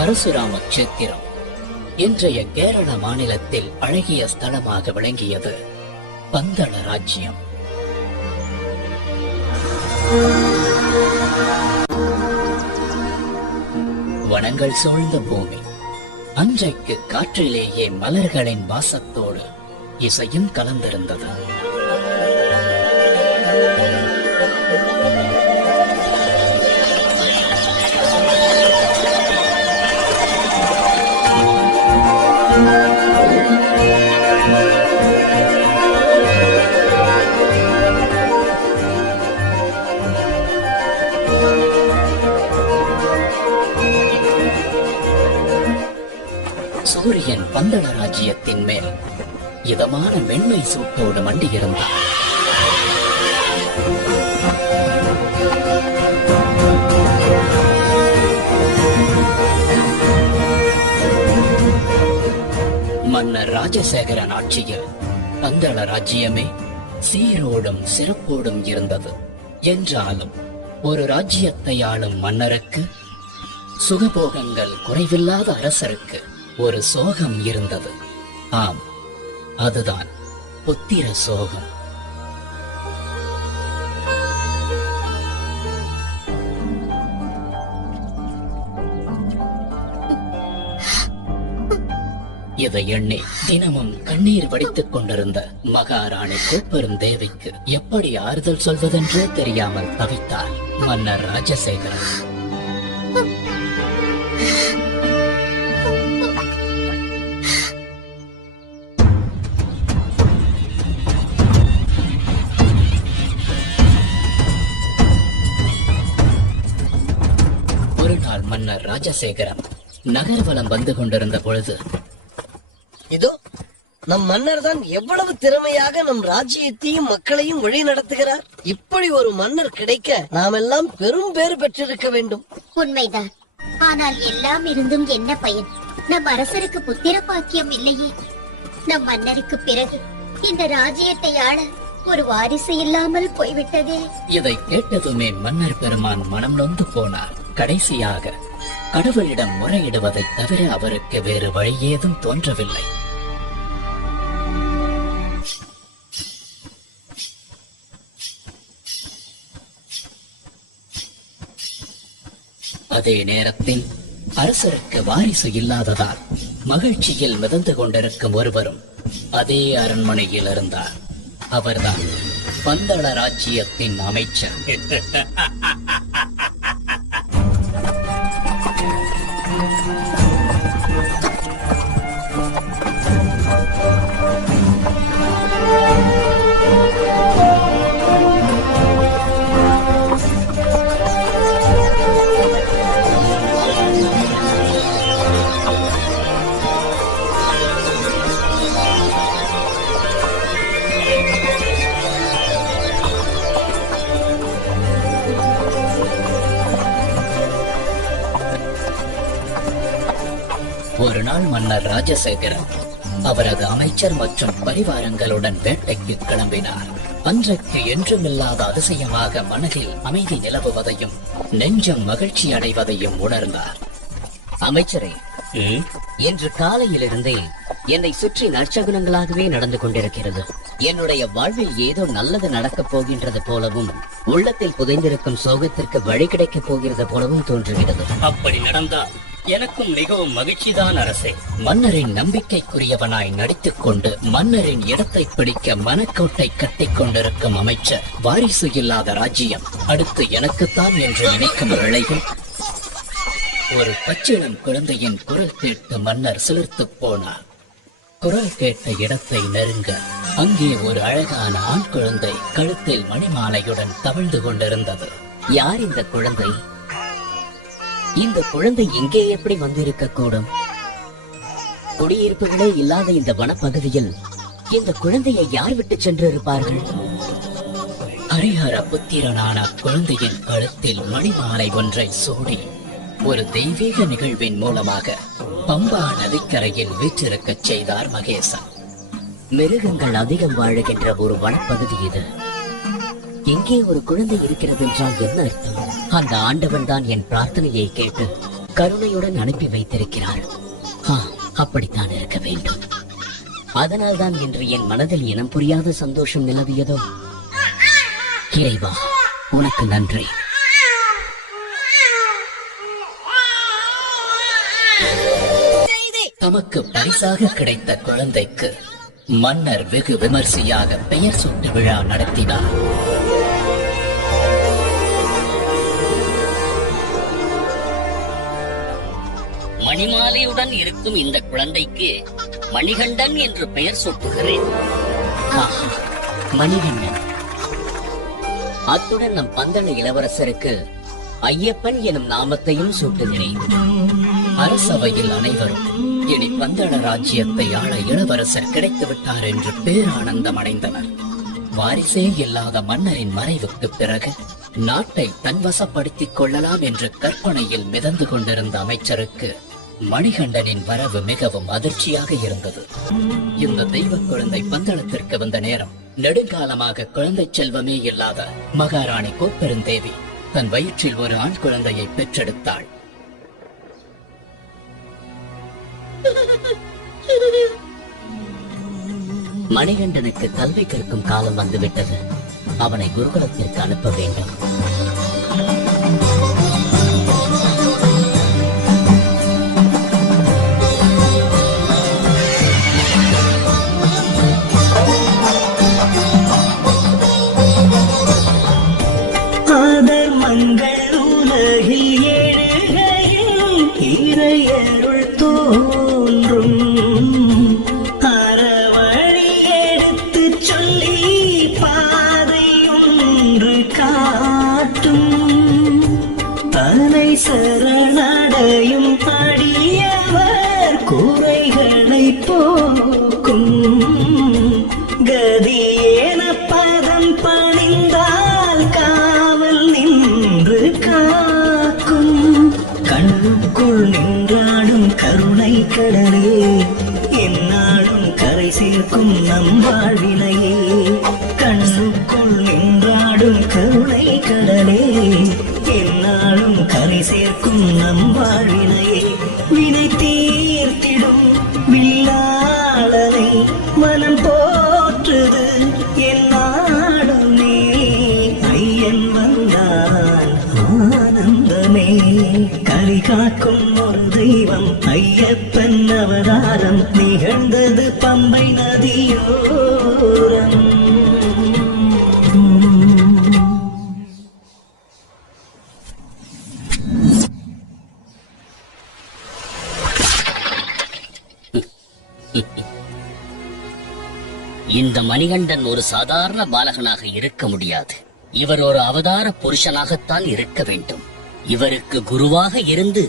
பரசுராம கஷேத்திரம் இன்றைய கேரள மாநிலத்தில் அழகிய ஸ்தலமாக விளங்கியது பந்தள ராஜ்யம். வனங்கள் சூழ்ந்த பூமி. அன்றைக்கு காற்றிலேயே மலர்களின் வாசத்தோடு இசையும் கலந்திருந்தது. சூரியன் பந்தள ராஜ்யத்தின் மேல் இதமான மென்மை சூட்டோடு மண்டியிருந்தார். மன்னர் ராஜசேகரன் ஆட்சியில் பந்தள ராஜ்யமே சீரோடும் சிறப்போடும் இருந்தது. என்றாலும் ஒரு ராஜ்யத்தை ஆளும் மன்னருக்கு, சுகபோகங்கள் குறைவில்லாத அரசருக்கு ஒரு சோகம் இருந்தது. ஆம், அதுதான் புத்திர சோகம். இதை எண்ணி தினமும் கண்ணீர் வடித்துக் கொண்டிருந்த மகாராணி கோப்பெரும் தேவிக்கு எப்படி ஆறுதல் சொல்வதென்றே தெரியாமல் தவித்தார் மன்னர் ராஜசேகரன். ஒரு நாள் மன்னர் ராஜசேகரன் நகர்வலம் வந்து கொண்டிருந்த பொழுது, இதோ நம் மன்னர் தான் எவ்வளவு திறமையாக நம் ராஜ்யத்தையும் மக்களையும் வழி நடத்துகிறார். இப்படி ஒரு மன்னர் கிடைக்க நாம் எல்லாம் பெரும் பேறு பெற்றிருக்க வேண்டும். உண்மைதான். ஆனால் எல்லாம் இருந்தும் என்ன பயன்? நம் அரசருக்கு புத்திர பாக்கியம் இல்லையே. நம் மன்னருக்கு பிறகு இந்த ராஜ்யத்தை ஆள ஒரு வாரிசு இல்லாமல் போய்விட்டதே. இதை கேட்டதுமே மன்னர் பெருமான் மனம் நொந்து போனார். கடைசியாக கடவுளிடம் முறையிடுவதை தவிர அவருக்கு வேறு வழி ஏதும் தோன்றவில்லை. அதே நேரத்தில் அரசருக்கு வாரிசு இல்லாததால் மகிழ்ச்சியில் மிதந்து கொண்டிருக்கும் ஒருவரும் அதே அரண்மனையில் இருந்தார். அவர்தான் பந்தள ராஜ்யத்தின் அமைச்சர். ஒரு நாள் மன்னர் ராஜசேகரன் அவரது அமைச்சர் மற்றும் பரிவாரங்களுடன் வேட்டைக்கு கிளம்பினார். அன்றைக்கு என்றுமில்லாத அதிசயமாக மனதில் அமைதி நிலவுவதையும் நெஞ்சம் மகிழ்ச்சி அடைவதையும் உணர்ந்தார். அமைச்சரே, இன்று காலையிலிருந்தே என்னை சுற்றி நற்சகுனங்களாகவே நடந்து கொண்டிருக்கிறது. என்னுடைய வாழ்வில் ஏதோ நல்லது நடக்கப் போகின்றது போலவும், உள்ளத்தில் புதைந்திருக்கும் சோகத்திற்கு வழி கிடைக்கப் போகிறது போலவும் தோன்றுகிறது. அப்படி நடந்தால் எனக்கும் மிகவும் மகிழ்ச்சிதான் அரசே. மன்னரின் நம்பிக்கைக்குரியவனாய் நடித்துக் கொண்டு மன்னரின் இடத்தை பிடிக்க மனக்கோட்டை கட்டிக் கொண்டிருக்கும் அமைச்சர், வாரிசு இல்லாத ராஜ்யம் அடுத்து எனக்குத்தான் என்று நினைக்கும் வேளையில் ஒரு பச்சிளம் குழந்தையின் குரல் கேட்டு மன்னர் சிலிர்த்து போனார். குரல் கேட்ட இடத்தை நெருங்க அங்கே ஒரு அழகான ஆண் குழந்தை கழுத்தில் மணிமாலையுடன் தவழ்ந்து கொண்டிருந்தது. யார் இந்த குழந்தை? இந்த குழந்தை இங்கே எப்படி வந்திருக்க கூடும்? குடியிருப்புகளே இல்லாத இந்த வனப்பகுதியில் இந்த குழந்தையை யார் விட்டு சென்று இருப்பார்கள்? ஹரிஹர புத்திரனான குழந்தையின் கழுத்தில் மணிமாலை ஒன்றை சூடி ஒரு தெய்வீக நிகழ்வின் மூலமாக பம்பா நதிக்கரையில் வீற்றிருக்க செய்தார் மகேசன். மிருகங்கள் அதிகம் வாழுகின்ற ஒரு வனப்பகுதி இது. எங்கே ஒரு குழந்தை இருக்கிறது என்றால் என்ன அர்த்தம்? அந்த ஆண்டவன் தான் என் பிரார்த்தனையை கேட்டு கருணையுடன் அனுப்பி வைத்திருக்கிறார். அப்படித்தான் இருக்க வேண்டும். அதனால்தான் இன்று என் மனதில் இனம் புரியாத சந்தோஷம் நிலவியதோ. இறைவா, உனக்கு நன்றி. தமக்கு பரிசாக கிடைத்த குழந்தைக்கு மன்னர் வெகு விமர்சையாக பெயர் சூட்டு விழா நடத்தினார். மணிமாலையுடன் இருக்கும் இந்த குழந்தைக்கு மணிகண்டன் என்று பெயர் சூட்டுகிறேன். மணிகண்டன். அத்துடன் நம் பந்தள இளவரசருக்கு ஐயப்பன் எனும் நாமத்தையும் சூட்டுகிறேன். அரசவையில் அனைவரும் இனி பந்தள ராஜ்யத்தை ஆள இளவரசர் கிடைத்து விட்டார் என்று பேரானந்தம் அடைந்தனர். வாரிசே இல்லாத மன்னரின் மறைவுக்கு பிறகு நாட்டை தன்வசப்படுத்திக் கொள்ளலாம் என்று கற்பனையில் மிதந்து கொண்டிருந்த அமைச்சருக்கு மணிகண்டனின் வரவு மிகவும் அதிர்ச்சியாக இருந்தது. இந்த தெய்வ குழந்தை பந்தளத்திற்கு வந்த நேரம் நெடுங்காலமாக குழந்தை செல்வமே இல்லாத மகாராணி கோப்பெருந்தேவி தன் வயிற்றில் ஒரு ஆண் குழந்தையை பெற்றெடுத்தாள். மணிகண்டனுக்கு கல்வி கற்கும் காலம் வந்துவிட்டது. அவனை குருகுலத்திற்கு அனுப்ப வேண்டும். ஆதர் மங்கள் உலகில் ஏழுகையில் இறையருள் தோன்றும். அறவழி எடுத்து சொல்லி பாதையொன்று காட்டும். தலை சரணடையும் அடியவர் குறைகளை போக்கும். கதியேன பதம் பணிந்தால் காவல் நின்று காக்கும். கண்ணுக்குள் நின்றாடும் கருணை கடலே, என்னாலும் கரை சேர்க்கும் நம் வாழ்வினையே. கண்ணுக்குள் நின்றாடும் கருணை கடலே, என்னாலும் கரை சேர்க்கும் நம் வாழ்வினையே. வினை தீர்த்திடும் வில்லாளனை மனம் போற்றுது என்னாடுமே. ஐயன் வந்தான் ஆனந்தமே. கலி காக்கும் ஒரு தெய்வம் ஐயப்பன் அவதாரம் நிகழ்ந்தது பம்பை நதியோரம். இந்த மணிகண்டன் ஒரு சாதாரண பாலகனாக இருக்க முடியாது. இவர் ஒரு அவதார புருஷனாகத்தான் இருக்க வேண்டும். இவருக்கு குருவாக இருந்து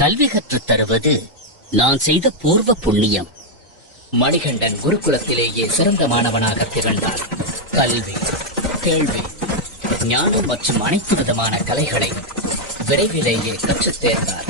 கல்வி கற்றுத் தருவது நான் செய்த பூர்வ புண்ணியம். மணிகண்டன் குருகுலத்திலேயே சிறந்த மாணவனாக திகழ்ந்தார். கல்வி, கேள்வி, ஞானம் மற்றும் அனைத்து விதமான கலைகளை விரைவிலேயே கற்றுத் தேர்ந்தார்.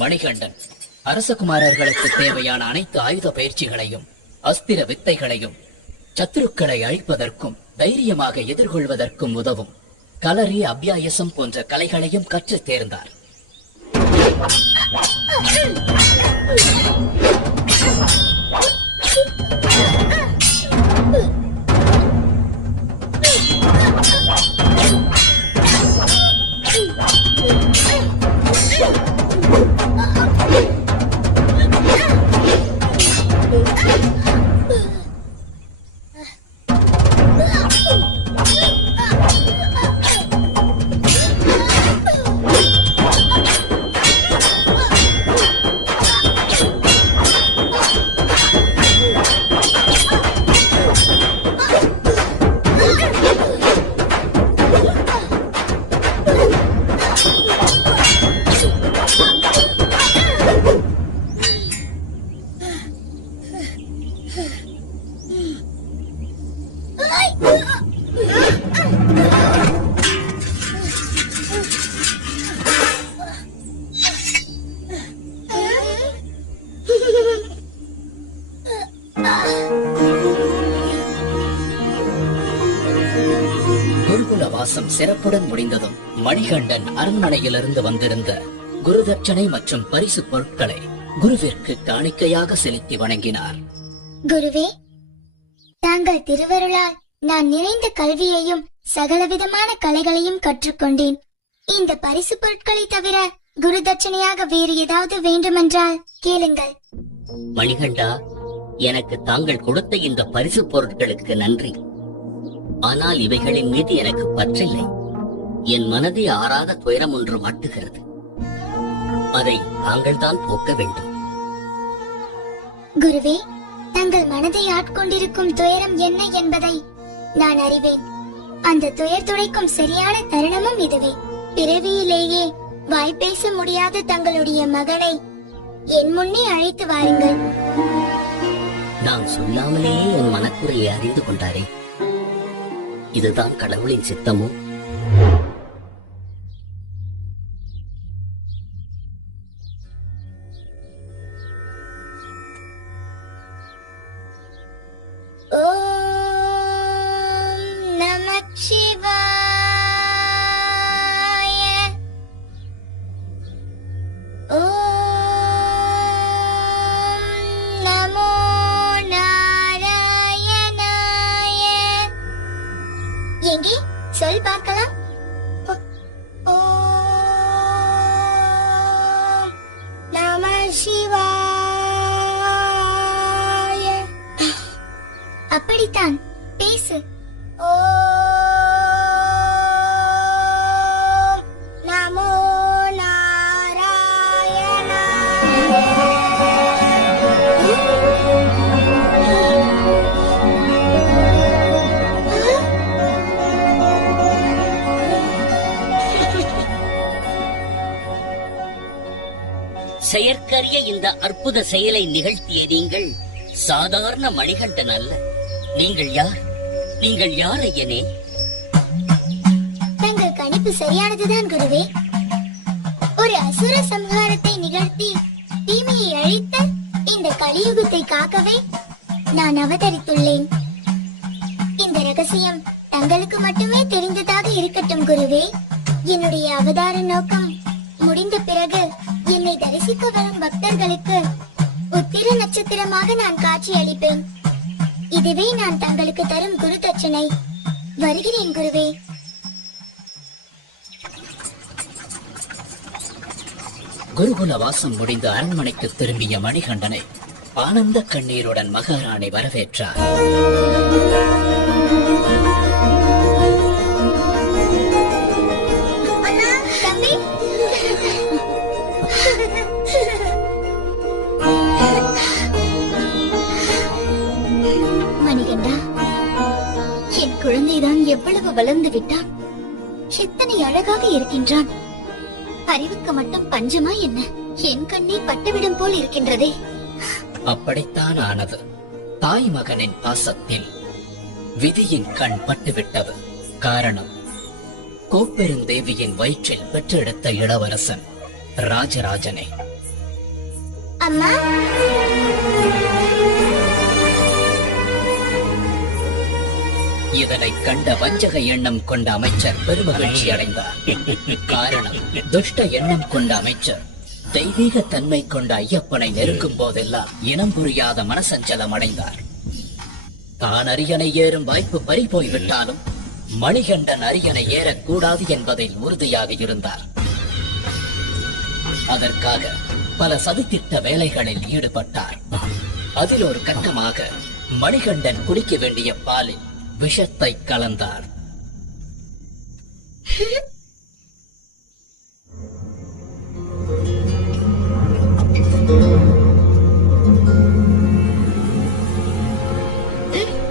மணிகண்டன் அரசகுமாரர்களுக்கு தேவையான அனைத்து ஆயுத பயிற்சிகளையும் அஸ்திர வித்தைகளையும் சத்துருக்களை அழிப்பதற்கும் தைரியமாக எதிர்கொள்வதற்கும் உதவும் களரி, அபியாயசம் போன்ற கலைகளையும் கற்றுத் தேர்ந்தார். வாசம் சிறப்புடன் முடிந்ததும் மணிகண்டன் அரண்மனையிலிருந்து வந்திருந்த குருதட்சணை மற்றும் பரிசு பொருட்களை குருவிற்கு காணிக்கையாக செலுத்தி வணங்கினார். குருவே, தாங்கள் திருவருளால் நான் நிறைந்த கல்வியையும் சகலவிதமான கலைகளையும் கற்றுக்கொண்டேன். இந்த பரிசு பொருட்களை தவிர குரு தட்சணையாக வேறு ஏதாவது வேண்டுமென்றால் கேளுங்கள். மணிகண்டா, எனக்கு தாங்கள் கொடுத்த இந்த பரிசு பொருட்களுக்கு நன்றி. ஆனால் இவைகளின் மீது எனக்கு பற்றில்லை. என் மனதை ஆறாத துயரம் ஒன்று வாட்டுகிறது. அதை தாங்கள் தான் போக்க வேண்டும். குருவே, தங்கள் மனதை ஆட்கொண்டிருக்கும் துயரம் என்ன என்பதை நான் அறிவேன். அந்த துயர் துடைக்கும் சரியான தருணமும் இதுவே. பிறவியிலேயே வாய்ப்பேச முடியாத தங்களுடைய மகனை என் முன்னே அழைத்து வாருங்கள். நான் சொல்லாமலேயே என் மனக்குறையை அறிந்து கொண்டாரே. இதுதான் கடவுளின் சித்தமோ? எங்கே சொல் பார்க்கலாம். நம சிவாய. அப்படித்தான், பேசு. நமோ செயற்கரிய இந்த அற்புத செயலை நிகழ்த்திய நீங்கள் சாதாரண மணிகண்டன் அல்ல. நீங்கள் யார்? நீங்கள் யார் ஐயனே? தங்கள் கணிப்பு சரியானதுதான் குருவே. ஒரு அசுர சம்ஹாரத்தை நிகழ்த்தி தீமையை அழித்து இந்த கலியுகத்தை காக்கவே நான் அவதரித்துள்ளேன். இந்த ரகசியம் தங்களுக்கு மட்டுமே தெரிந்ததாக இருக்கட்டும் குருவே. என்னுடைய அவதார நோக்கம் முடிந்த பிறகு என்னை தரிசிக்க வரும் பக்தர்களுக்கு உத்திர நட்சத்திரமாக நான் காட்சி அளிப்பேன். இதுவே நான் தங்களுக்கு தரும் குரு தட்சணை. வருகிறேன் குருவே. குருகுல வாசம் முடிந்த அரண்மனைக்கு திரும்பிய மணிகண்டனை ஆனந்த கண்ணீருடன் மகாராணி வரவேற்றார். மணிகண்டா, என் குழந்தைதான் எவ்வளவு வளர்ந்து விட்டான். எத்தனை அழகாக இருக்கின்றான். அறிவுக்கு மட்டும் பஞ்சமா என்ன? என் கண்ணே பட்டுவிடும் போல் இருக்கின்றதே. அப்படித்தான் ஆனது. தாய் மகனின் பாசத்தில் விதியின் கண் பட்டுவிட்டது. காரணம், கோப்பெருந்தேவியின் வயிற்றில் பெற்றெடுத்த இளவரசன் ராஜராஜனே. அம்மா, இதனை கண்ட வஞ்சக எண்ணம் கொண்ட அமைச்சர் பெருமகிழ்ச்சி அடைந்தார். காரணம், துஷ்ட எண்ணம் கொண்ட அமைச்சர் தெய்வீக தன்மை கொண்ட ஐயப்பனை நெருங்கும் போதெல்லாம் இனம் புரியாத மனசஞ்சலம் அடைந்தார். தான் அரியணை ஏறும் வாய்ப்பு பறிபோய்விட்டாலும் மணிகண்டன் அரியணை ஏறக்கூடாது என்பதில் உறுதியாக இருந்தார். அதற்காக பல சதித்திட்ட வேலைகளில் ஈடுபட்டார். அதில் ஒரு கட்டமாக மணிகண்டன் குடிக்க வேண்டிய பாலில் விஷத்தை கலந்தார்.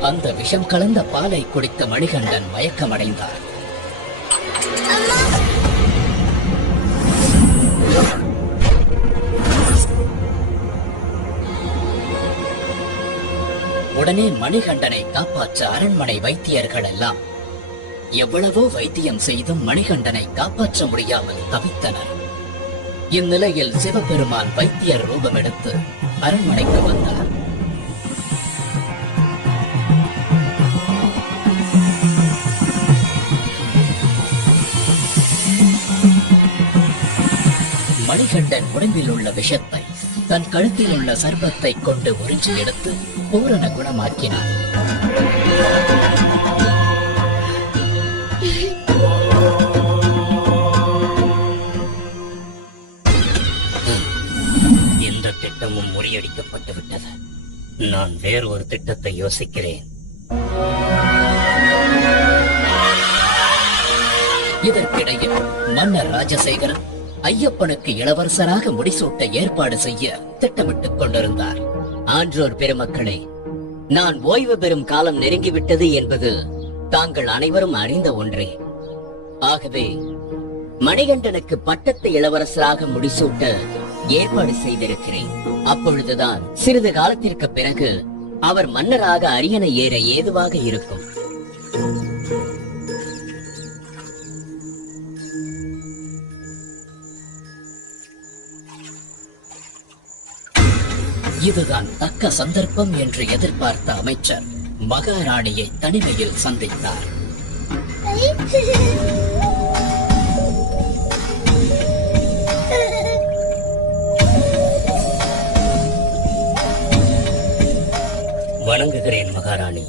அந்த விஷம் கலந்த பாலை குடித்த மணிகண்டன் மயக்கமடைந்தார். உடனே மணிகண்டனை காப்பாற்ற அரண்மனை வைத்தியர்கள் எல்லாம் எவ்வளவோ வைத்தியம் செய்தும் மணிகண்டனை காப்பாற்ற முடியாமல் தவித்தனர். இந்நிலையில் சிவபெருமான் வைத்தியர் ரூபம் எடுத்து அரண்மனைக்கு வந்தார். மணிகண்டன் உடம்பில் உள்ள விஷத்தை தன் கழுத்தில் உள்ள சர்ப்பத்தை கொண்டு உறிஞ்சி எடுத்து பூரண குணமாக்கினார். இந்த திட்டமும் முறியடிக்கப்பட்டு விட்டது. நான் வேறு ஒரு திட்டத்தை யோசிக்கிறேன். இதற்கிடையில் மன்னர் ராஜசேகரன் ஐயப்பனுக்கு இளவரசராக முடிசூட்ட ஏற்பாடு செய்ய திட்டமிட்டுக் கொண்டிருந்தார். ஆன்றோர் பெருமக்களே, நான் ஓய்வு பெறும் காலம் நெருங்கிவிட்டது என்பது தாங்கள் அனைவரும் அறிந்த ஒன்றே. ஆகவே மணிகண்டனுக்கு பட்டத்து இளவரசராக முடிசூட்ட ஏற்பாடு செய்திருக்கிறேன். அப்பொழுதுதான் சிறிது காலத்திற்கு பிறகு அவர் மன்னராக அரியணை ஏற ஏதுவாக இருக்கும். இதுதான் தக்க சந்தர்ப்பம் என்று எதிர்பார்த்த அமைச்சர் மகாராணியை தனிமையில் சந்தித்தார். வணங்குகிறேன் மகாராணி.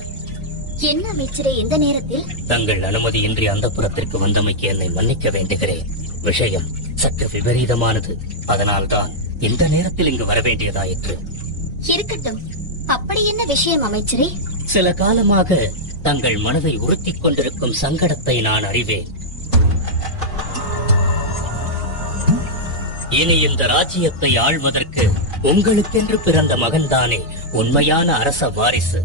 என்ன அமைச்சரே இந்த நேரத்தில்? தங்கள் அனுமதியின்றி அந்தப்புரத்திற்கு வந்தமைக்கு என்னை மன்னிக்க வேண்டுகிறேன். விஷயம் சற்று விபரீதமானது. அதனால்தான் இந்த நேரத்தில் இங்கு வர வேண்டியதாயிற்று. இருக்கட்டும், அப்படி என்ன விஷயம் அமைச்சரே? சில காலமாக தங்கள் மனதை உறுத்திக் கொண்டிருக்கும் சங்கடத்தை நான் அறிவேன். இனி இந்த ராஜ்யத்தை ஆள்வதற்கு உங்களுக்கென்று பிறந்த மகன்தானே உண்மையான அரச வாரிசு.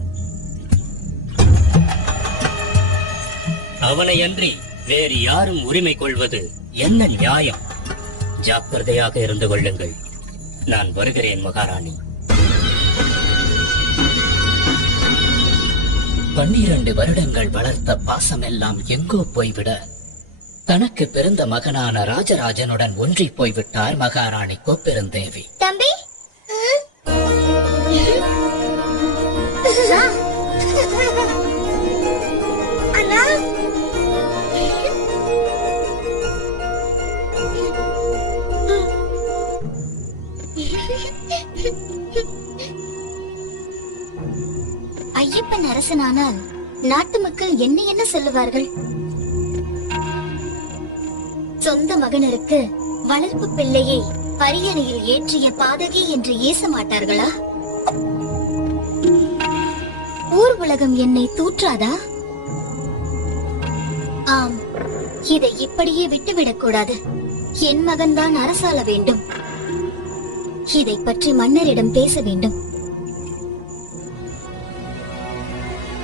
அவனை அன்றி வேறு யாரும் உரிமை கொள்வது என்ன நியாயம்? ஜாக்கிரதையாக இருந்து கொள்ளுங்கள். நான் வருகிறேன் மகாராணி. 12 வருடங்கள் வளர்த்த பாசமெல்லாம் எங்கோ போய்விட தனக்கு பிறந்த மகனான ராஜராஜனுடன் ஒன்றி போய்விட்டார் மகாராணி கோப்பெருந்தேவி. தம்பி, அண்ணா, ஐயப்பன் அரசனானால் நாட்டு மக்கள் என்ன சொல்லுவார்கள்? சொந்த மகனருக்கு வளர்ப்பு பிள்ளையை அரியணையில் ஏற்றிய பாதகி என்று ஏச மாட்டார்களா? ஊர் உலகம் என்னை தூற்றாதா? ஆம், இதை இப்படியே விட்டுவிடக் கூடாது. என் மகன்தான் அரசாள வேண்டும். இதை பற்றி மன்னரிடம் பேச வேண்டும்.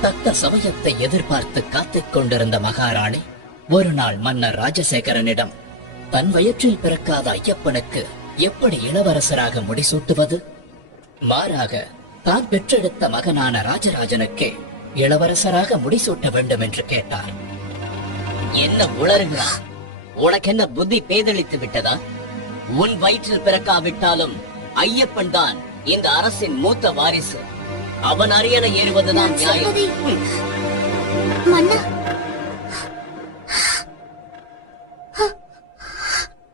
தக்க சமயத்தை எதிர்பார்த்து காத்துக் கொண்டிருந்த மகாராணி ஒரு நாள் மன்னர் ராஜசேகரனிடம் தன் வயிற்றில் பிறக்காத ஐயப்பனுக்கு எப்படி இளவரசராக முடிசூட்டுவது, மாறாக தான் பெற்றெடுத்த மகனான ராஜராஜனுக்கே இளவரசராக முடிசூட்ட வேண்டும் என்று கேட்டார். என்ன உளறுகிறார்? உனக்கென்ன புத்தி பேதளித்து விட்டதா? உன் வயிற்றில் பிறக்காவிட்டாலும் ஐயப்பன் தான் இந்த அரசின் மூத்த வாரிசு. அவன் அரியணை ஏறுவதுதான் நியாயம். மன்னா,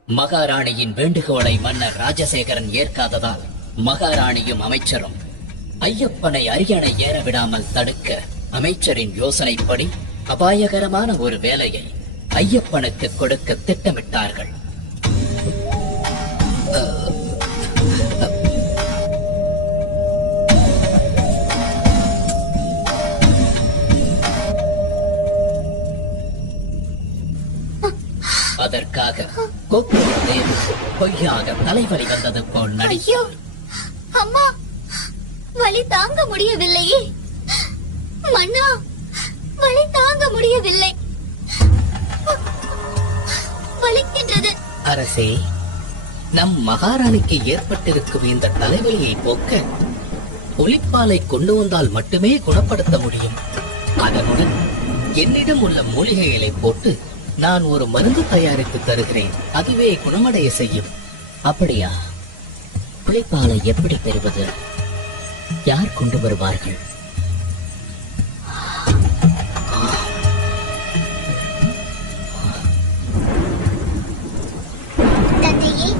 மகாராணியின் வேண்டுகோளை மன்னர் ராஜசேகரன் ஏற்காததால் மகாராணியும் அமைச்சரும் ஐயப்பனை அரியணை ஏற விடாமல் தடுக்க அமைச்சரின் யோசனைப்படி அபாயகரமான ஒரு வேலையை ஐயப்பனுக்கு கொடுக்க திட்டமிட்டார்கள். அதற்காக கோப்பெருந்தேவி பொய்யாக தலைவலி வந்தது போல் ஐயோ அம்மா, வலி தாங்க முடியவில்லையே. மன்னா, வலி தாங்க முடியவில்லை, வலிக்கின்றது. அரசே, நம் மகாராணிக்கு ஏற்பட்டிருக்கும் இந்த தலைவலியை போக்க புலிப்பாலை கொண்டு வந்தால் மட்டுமே குணப்படுத்த முடியும். அதனுடன் என்னிடம் உள்ள மூலிகைகளை போட்டு நான் ஒரு மருந்து தயாரித்து தருகிறேன். அதுவே குணமடைய செய்யும். அப்படியா? புலிப்பாலை எப்படி பெறுவது? யார் கொண்டு வருவார்கள்? தந்தையே,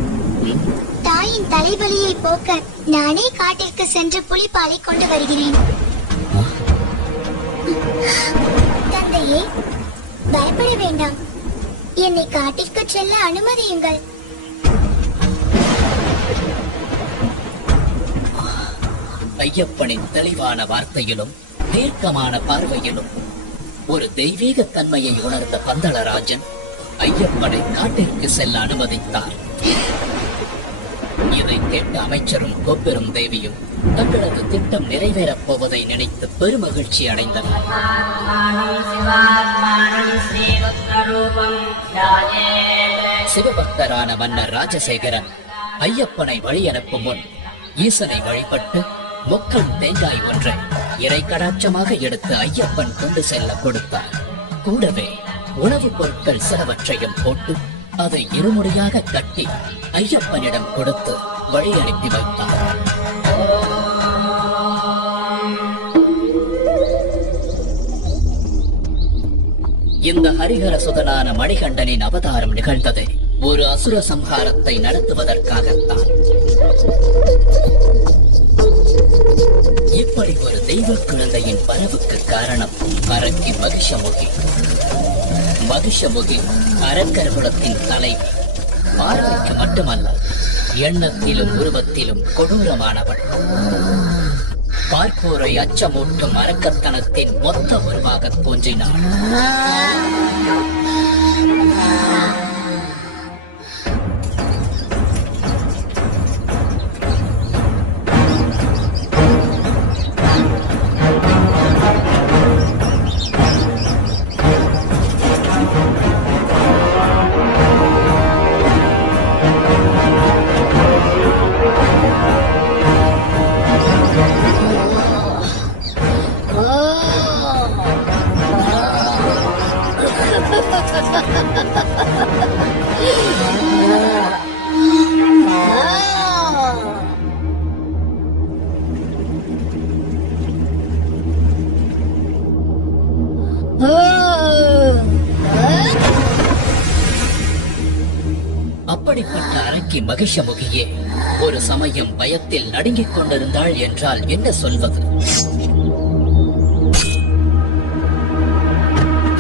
தலைவலியை போக்க நானே காட்டிற்கு சென்று புலிப்பாலை கொண்டு வருகிறேன். தந்தையே, பயப்பட வேண்டாம். என்னை காட்டிற்கு செல்ல அனுமதியுங்கள். ஐயப்பனின் தெளிவான வார்த்தையிலும் தீர்க்கமான பார்வையிலும் ஒரு தெய்வீக தன்மையை உணர்ந்த பந்தளராஜன் ஐயப்பனை காட்டிற்கு செல்ல அனுமதித்தார். இதை கேட்ட அமைச்சரும் கொப்பெரும் தேவியும் தங்களது திட்டம் நிறைவேறப் போவதை நினைத்து பெருமகிழ்ச்சி அடைந்தனர். சிவபக்தரான மன்னர் ராஜசேகரன் ஐயப்பனை வழி அனுப்பும் முன் ஈசனை வழிபட்டு மொக்கம் தேங்காய் ஒன்றை இறை கடாட்சமாக எடுத்து ஐயப்பன் கொண்டு செல்ல கொடுத்தார். கூடவே உணவுப் பொருட்கள் சிலவற்றையும் போட்டு அதை இருமுடியாக கட்டி ஐயப்பனிடம் கொடுத்து வழி அனுப்பி வைத்தார். இந்த ஹரிஹர சுதனான மணிகண்டனின் அவதாரம் நிகழ்ந்தது ஒரு அசுர சம்ஹாரத்தை நடத்துவதற்காகத்தான். இப்படி ஒரு தெய்வ குழந்தையின் வரவுக்கு காரணம் அரக்கி மகிஷமுகி. மகிஷமுகி அரக்கர் குலத்தின் தலைவி. பார்வைக்கு மட்டுமல்ல, எண்ணத்திலும் உருவத்திலும் கொடூரமானவள். பார்ப்போரை அச்சமூட்டும் அரக்கத்தனத்தின் மொத்த உருவாக தோன்றினாள். அப்படிப்பட்ட அரக்கி மகிஷமுகியே ஒரு சமயம் பயத்தில் நடுங்கிக் கொண்டிருந்தாள் என்றால் என்ன சொல்வது?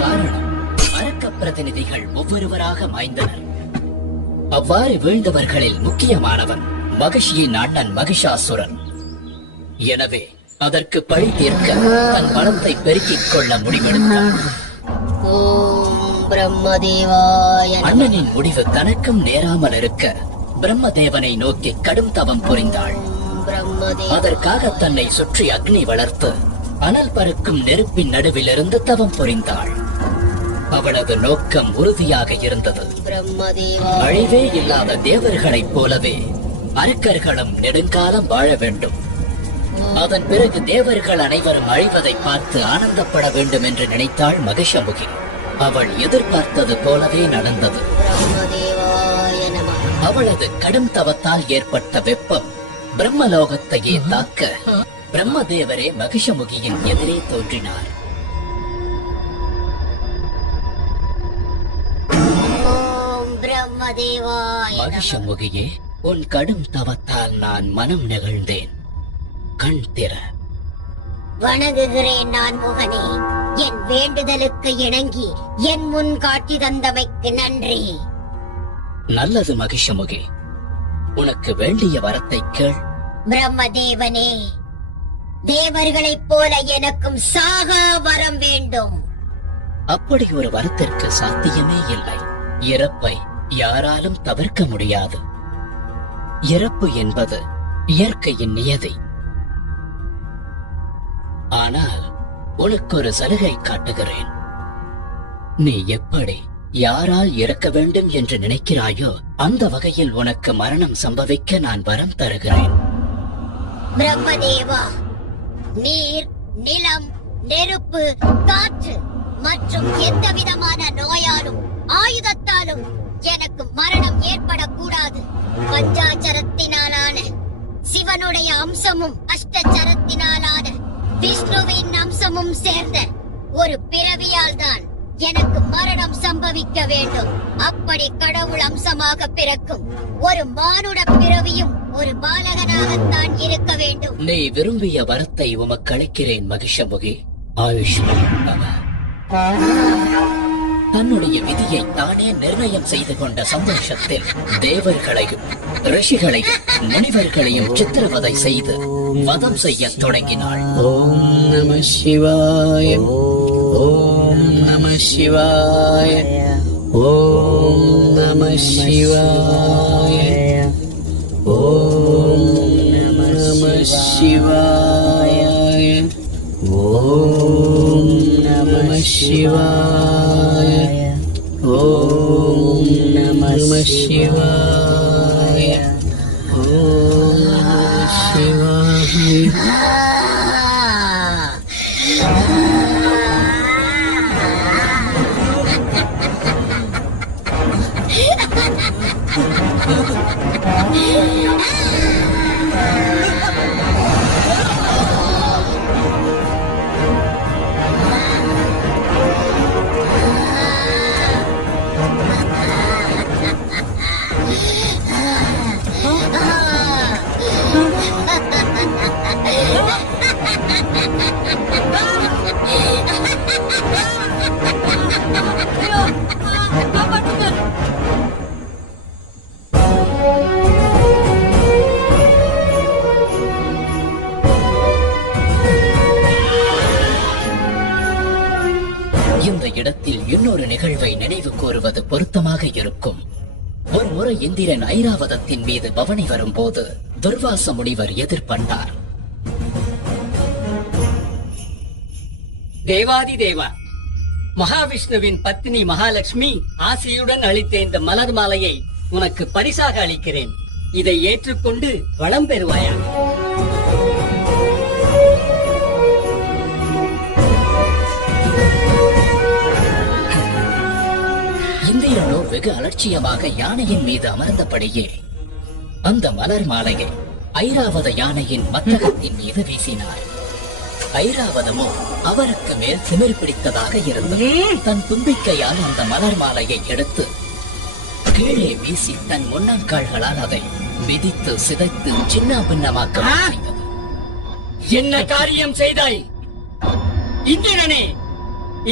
காரணம், அரக்க பிரதிநிதிகள் ஒவ்வொருவராக மாய்ந்தனர். அவ்வாறு வீழ்ந்தவர்களில் முக்கியமானவன் மகிஷியின் அண்ணன் மகிஷாசுரன். எனவே அதற்கு பழி தீர்க்க தன் பலத்தை பெருக்கிக் கொள்ள முடிவெடுத்தான். அண்ணனின் முடிவு தனக்கும் நேராமல் இருக்க பிரம்மதேவனை நோக்கி கடும் தவம் புரிந்தாள். அதற்காக தன்னை சுற்றி அக்னி வளர்த்து அனல் பறக்கும் நெருப்பின் நடுவிலிருந்து தவம் புரிந்தாள். அவளது நோக்கம் உறுதியாக இருந்தது. அழிவே இல்லாத தேவர்களைப் போலவே அரக்கர்களும் நெடுங்காலம் வாழ வேண்டும். அதன் பிறகு தேவர்கள் அனைவரும் அழிவதை பார்த்து ஆனந்தப்பட வேண்டும் என்று நினைத்தாள் மகிஷமுகி. அவள் எதிர்பார்த்தது போலவே நடந்தது. அவளது கடும் தவத்தால் ஏற்பட்ட வெப்பம் பிரம்மலோகத்தையே தாக்க பிரம்மதேவரே மகிஷமுகியின் எதிரே தோன்றினார். மகிஷமுகியே, உன் கடும் தவத்தால் நான் மனம் நெகிழ்ந்தேன். கண் திற. வணங்குகிறேன் நான் முகனே. என் வேண்டுதலுக்கு இணங்கி என் முன் காட்டி தந்தமைக்கு நன்றி. நல்லது மகிஷமுகி, உனக்கு வேண்டிய வரத்தை கேள். பிரம்மதேவனே, தேவர்களைப் போல எனக்கும் சாகா வரம் வேண்டும். அப்படி ஒரு வரத்திற்கு சாத்தியமே இல்லை. இறப்பை யாராலும் தவிர்க்க முடியாது. இறப்பு என்பது இயற்கையின் நியதி. ஆனால் உனக்கு ஒரு சலுகை காட்டுகிறேன். நீ எப்படி யாரால் இறக்க வேண்டும் என்று நினைக்கிறாயோ அந்த வகையில் உனக்கு மரணம் சம்பவிக்க நான் வரம் தருகிறேன். பிரம்மதேவா, நீர், நிலம், நெருப்பு, காற்று மற்றும் எந்த விதமான நோயாலும் ஆயுதத்தாலும் எனக்கு மரணம் ஏற்படக்கூடாது. பஞ்சாச்சரத்தினாலான சிவனுடைய அம்சமும் அஷ்டச்சரத்தினாலான விஷ்ணுவின் அம்சமும் சேர்ந்த ஒரு பிறவியால் தான் எனக்கு மரணம் சம்பவிக்க வேண்டும். அப்படி கடவுள் அம்சமாக பிறக்கும் ஒரு மானுட பிறவியும் ஒரு பாலகனாகத்தான் இருக்க வேண்டும். நீ விரும்பிய வரத்தை உமக்கு அளிக்கிறேன் மகிஷமுகி. ஆயுஷ்மான் பவ. தன்னுடைய விதியை தானே நிர்ணயம் செய்து கொண்ட சந்தோஷத்தில் தேவர்களையும் ரிஷிகளையும் முனிவர்களையும் சித்திரவதை செய்து வதம் செய்ய தொடங்கினாள். ஓம் நம சிவாய, ஓம் நம சிவாய, ஓம் நம சிவாய, ஓம் நம சிவாய, ஓம் நம சிவாய, ஓம் நம சிவாய, ஓம் நம சிவாய. இந்த இடத்தில் இன்னொரு நிகழ்வை நினைவு கூறுவது பொருத்தமாக இருக்கும். ஒரு முறை இந்திரன் ஐராவதத்தின் மீது பவனி வரும்போது துர்வாச முனிவர் எதிர்பட்டார். தேவாதி தேவா, மகாவிஷ்ணுவின் பத்னி மகாலட்சுமி ஆசையுடன் அளித்த இந்த மலர் மாலையை உனக்கு பரிசாக அளிக்கிறேன். இதை ஏற்றுக்கொண்டு வளம் பெறுவாயா? இந்திரனோ வெகு அலட்சியமாக யானையின் மீது அமர்ந்தபடியே அந்த மலர் மாலையை ஐராவத யானையின் மத்தகத்தின் மீது வீசினார். ஐராவதமோ அவருக்கு மேல் திமிர் பிடித்ததாக இருந்தது. தன் தும்பிக்கையால் அந்த மலர் மாலையை எடுத்து கீழே வீசி தன் முன்னங்கால்களால் அதை மிதித்து சிதைத்து சின்ன பின்னமாக்க செய்தது. என்ன காரியம் செய்தாய் இந்திரனே?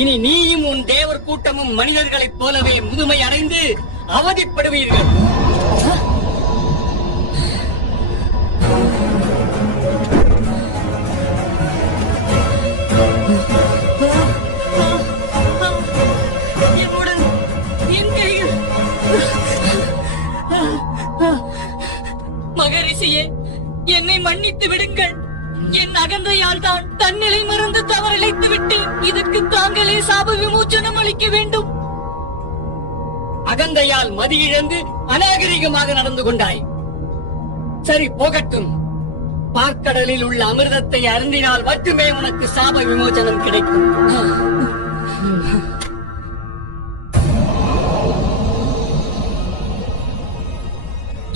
இனி நீயும் உன் தேவர் கூட்டமும் மனிதர்களைப் போலவே முதுமை அடைந்து அவதிப்படுவீர்கள். என்னுடன் என் கைகள். மகரிஷியே, என்னை மன்னித்து விடுங்கள். என் அகந்தையால் தான் தன்னிலை மறந்து தவறிழைத்து விட்டேன். இதற்கு தாங்களே சாப விமோச்சனம் அளிக்க வேண்டும். அகந்தையால் மதியிழந்து அநாகரிகமாக நடந்து கொண்டாய். சரி, போகட்டும். பார்க்கடலில் உள்ள அமிர்தத்தை அருந்தினால் மட்டுமே உனக்கு சாப விமோச்சனம் கிடைக்கும்.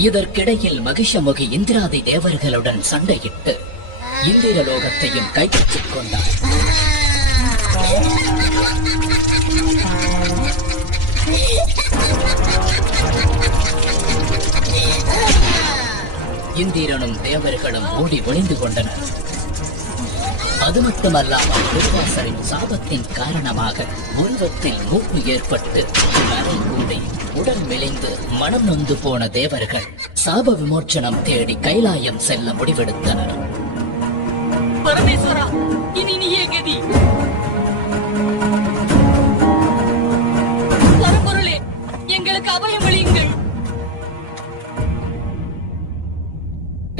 இதற்கிடையில் மகிஷமுகி இந்திராதி தேவர்களுடன் சண்டையிட்டு இந்திரலோகத்தையும் கைப்பற்றிக் கொண்டார். இந்திரனும் தேவர்களும் ஓடி ஒளிந்து கொண்டனர். அது மட்டுமல்லாமல் துர்வாசரின் சாபத்தின் காரணமாக உருவத்தில் மூப்பு ஏற்பட்டு நரை கூடி உடல் மெலிந்து மனம் நொந்து போன தேவர்கள் சாப விமோச்சனம் தேடி கைலாயம் செல்ல முடிவெடுத்தனர். பரமேஸ்வரா, இனி நீயே கதி. பரம்பொருளே, எங்களுக்கு அபயம் அளியுங்கள்.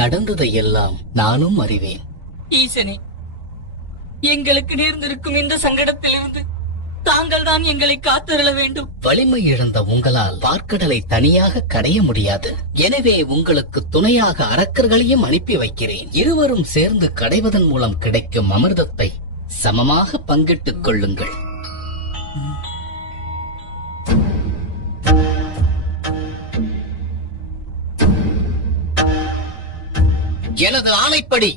நடந்ததையெல்லாம் நானும் அறிவேன். ஈசனே, எங்களுக்கு நேர்ந்திருக்கும் இந்த சங்கடத்திலிருந்து தாங்கள் தான் எங்களை காத்தருள வேண்டும். வலிமை இழந்த உங்களால் பார்க்கடலை தனியாக கடைய முடியாது. எனவே உங்களுக்கு துணையாக அரக்கர்களையும் அனுப்பி வைக்கிறேன். இருவரும் சேர்ந்து கடைவதன் மூலம் கிடைக்கும் அமிர்தத்தை சமமாக பங்கிட்டுக் கொள்ளுங்கள். எனது ஆணைப்படி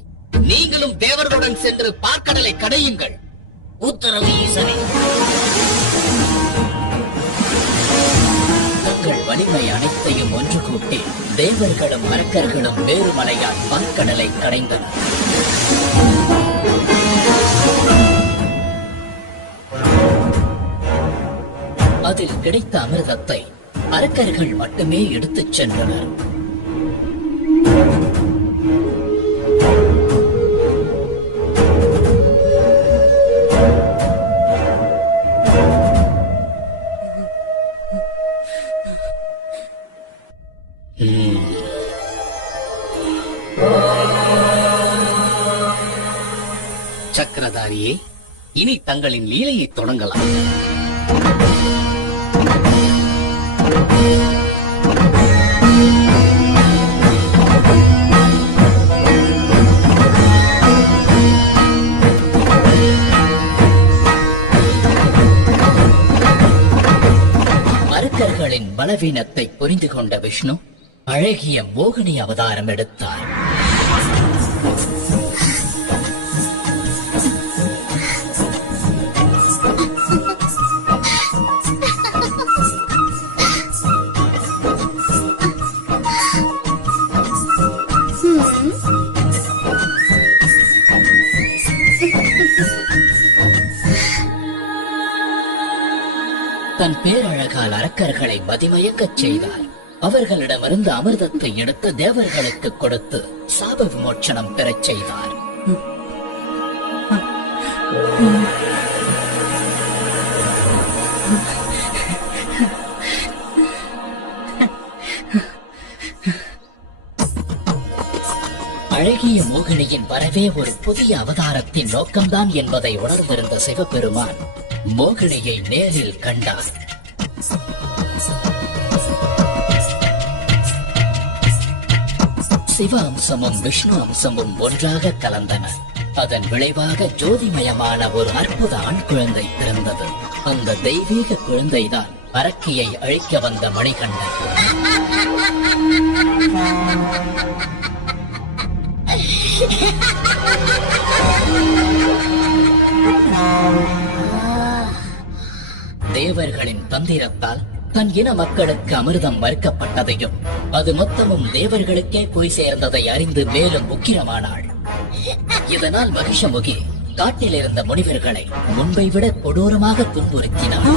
நீங்களும் தேவர்களுடன் சென்று பார்க்கடலை கடையுங்கள். உத்தரவு ஈசனே. தங்கள் வலிமை அனைத்தையும் ஒன்று கூட்டி தேவர்களும் அரக்கர்களும் வேறு மலையால் பாற்கடலை கடைந்தனர். அதில் கிடைத்த அமிர்தத்தை அரக்கர்கள் மட்டுமே எடுத்துச் சென்றனர். சக்கரதாரியே, இனி தங்களின் லீலையை தொடங்கலாம். அரக்கர்களின் பலவீனத்தை புரிந்து கொண்ட விஷ்ணு அழகிய மோகினி அவதாரம் எடுத்தார். தன் பேரழகால் அரக்கர்களை மதிமயக்கச் செய்தார். அவர்களிடமிருந்து அமிர்தத்தை எடுத்து தேவர்களுக்கு கொடுத்து சாப விமோச்சனம் பெறச் செய்தார். அழகிய மோகினியின் வரவே ஒரு புதிய அவதாரத்தின் நோக்கம்தான் என்பதை உணர்ந்திருந்த சிவபெருமான் மோகினியை நேரில் கண்டார். சிவ அம்சமும் விஷ்ணு அம்சமும் ஒன்றாக கலந்தன. அதன் விளைவாக ஜோதிமயமான ஒரு அற்புத ஆண் குழந்தை பிறந்தது. அந்த தெய்வீக குழந்தைதான் அரக்கியை அழிக்க வந்த மணிகண்டன். தேவர்களின் தந்திரத்தால் தன் இன மக்களுக்கு அமிர்தம் மறுக்கப்பட்டதையும் அது மொத்தமும் தேவர்களுக்கே போய் சேர்ந்ததை அறிந்து மேலும் உக்கிரமானாள். இதனால் மகிஷமுகி காட்டில் இருந்த முனிவர்களை முன்பை விட கொடூரமாக துன்புறுத்தினார்.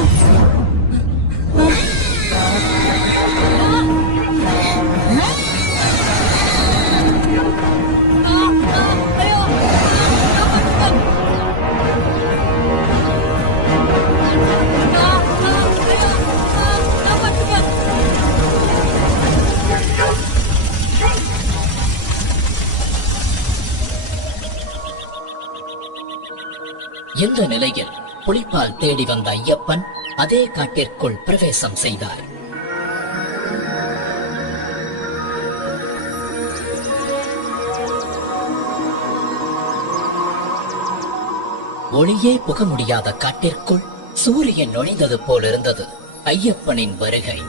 இந்த நிலையில் புலிப்பால் தேடி வந்த ஐயப்பன் அதே காட்டிற்குள் பிரவேசம் செய்தார். ஒளியே புக முடியாத காட்டிற்குள் சூரியன் நுழைந்தது போல் இருந்தது ஐயப்பனின் வருகை.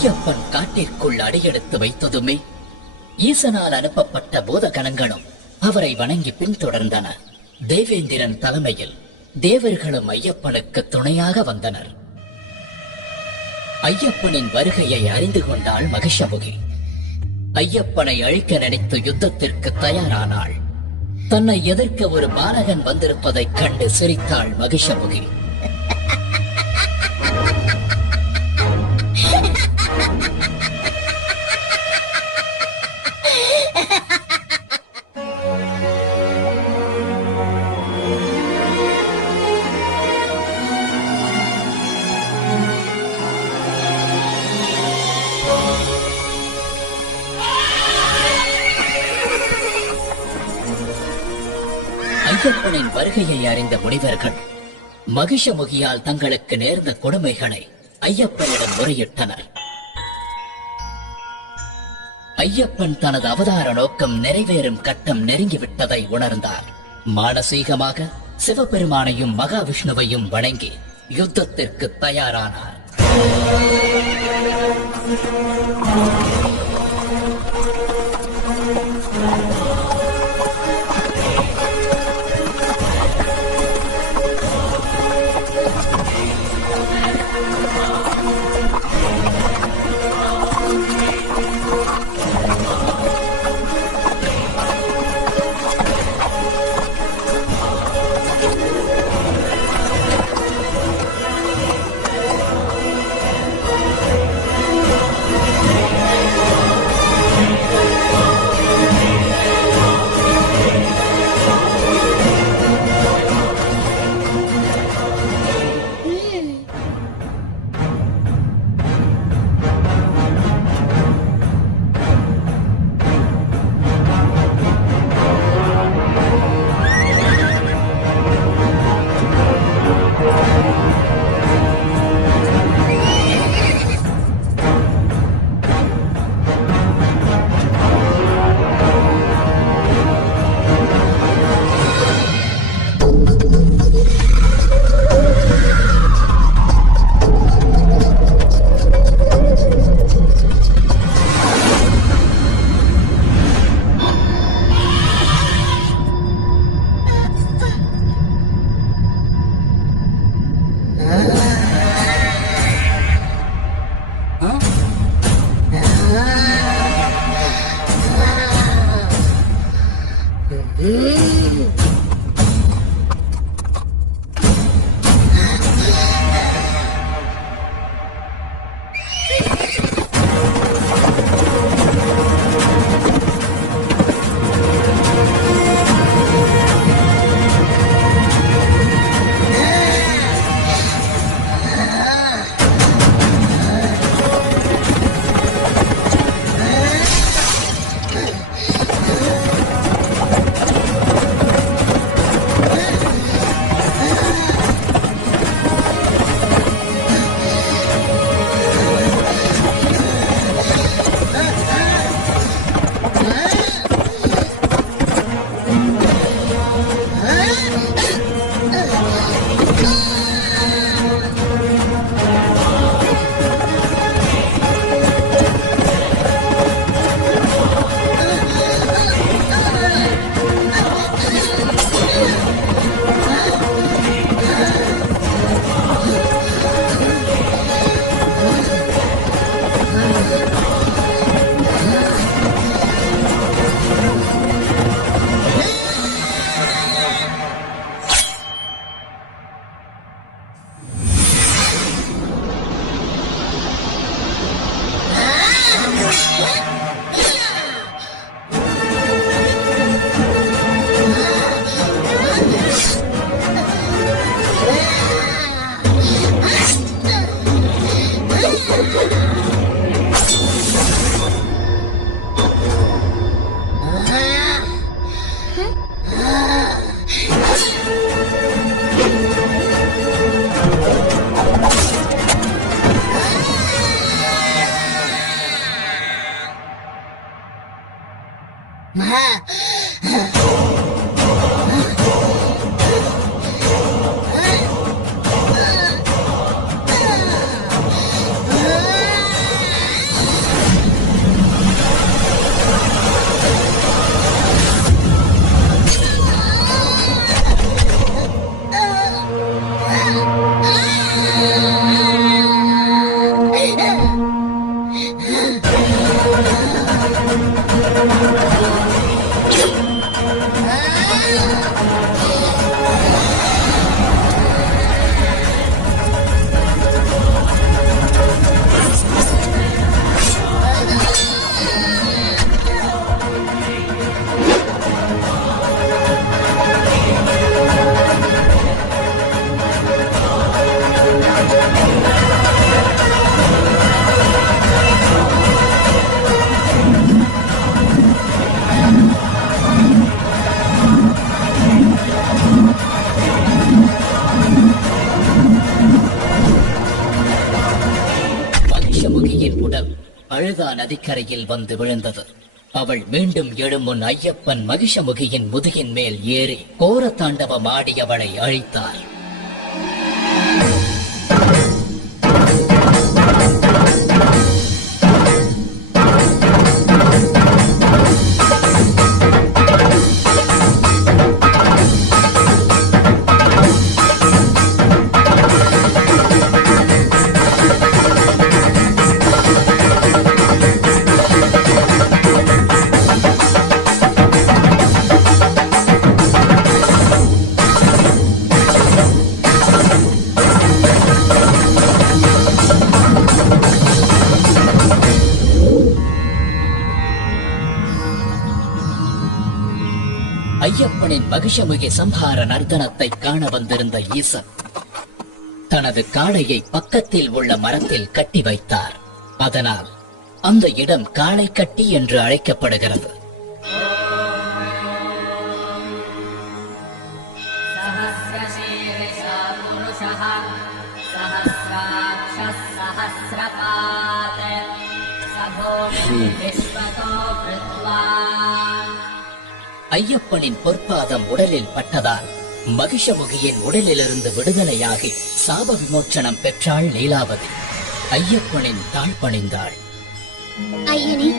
ஐயப்பன் காட்டிற்குள் அடியெடுத்து வைத்ததுமே ஈசனால் அனுப்பப்பட்ட பூதகணங்களும் அவரை வணங்கி பின்தொடர்ந்தன. தேவேந்திரன் தலைமையில் தேவர்களும் ஐயப்பனுக்கு துணையாக வந்தனர். ஐயப்பனின் வருகையை அறிந்து கொண்டாள் மகிஷமுகி. ஐயப்பனை அழிக்க நினைத்து யுத்தத்திற்கு தயாரானாள். தன்னை எதிர்க்க ஒரு பாலகன் வந்திருப்பதைக் கண்டு சிரித்தாள் மகிஷமுகி. ஐயப்பனின் வருகையை அறிந்த முனிவர்கள் மகிஷமுகியால் தங்களுக்கு நேர்ந்த கொடுமைகளை ஐயப்பனிடம் முறையிட்டனர். ஐயப்பன் தனது அவதார நோக்கம் நிறைவேறும் கட்டம் நெருங்கிவிட்டதை உணர்ந்தார். மானசீகமாக சிவபெருமானையும் மகாவிஷ்ணுவையும் வணங்கி யுத்தத்திற்கு தயாரானார். மகிஷமுகியின் உடல் அழுதா நதிக்கரையில் வந்து விழுந்தது. அவள் மீண்டும் எழும் முன் ஐயப்பன் மகிஷமுகியின் முதுகின் மேல் ஏறி கோர தாண்டவம் ஆடி அவளை அழித்தார். ஐயப்பனின் மகிஷமுகி சம்ஹார நர்த்தனத்தை காண வந்திருந்த ஈசன் தனது காளையை பக்கத்தில் உள்ள மரத்தில் கட்டி வைத்தார். அதனால் அந்த இடம் காளை கட்டி என்று அழைக்கப்படுகிறது. ஐயப்பனின் பொற்பாதம் உடலில் பட்டதால் மகிஷமுகியின் உடலிலிருந்து விடுதலையாகி சாப விமோச்சனம் பெற்றாள் லீலாவதி. ஐயப்பனின் தாழ் பணிந்தாள். ஐயனே,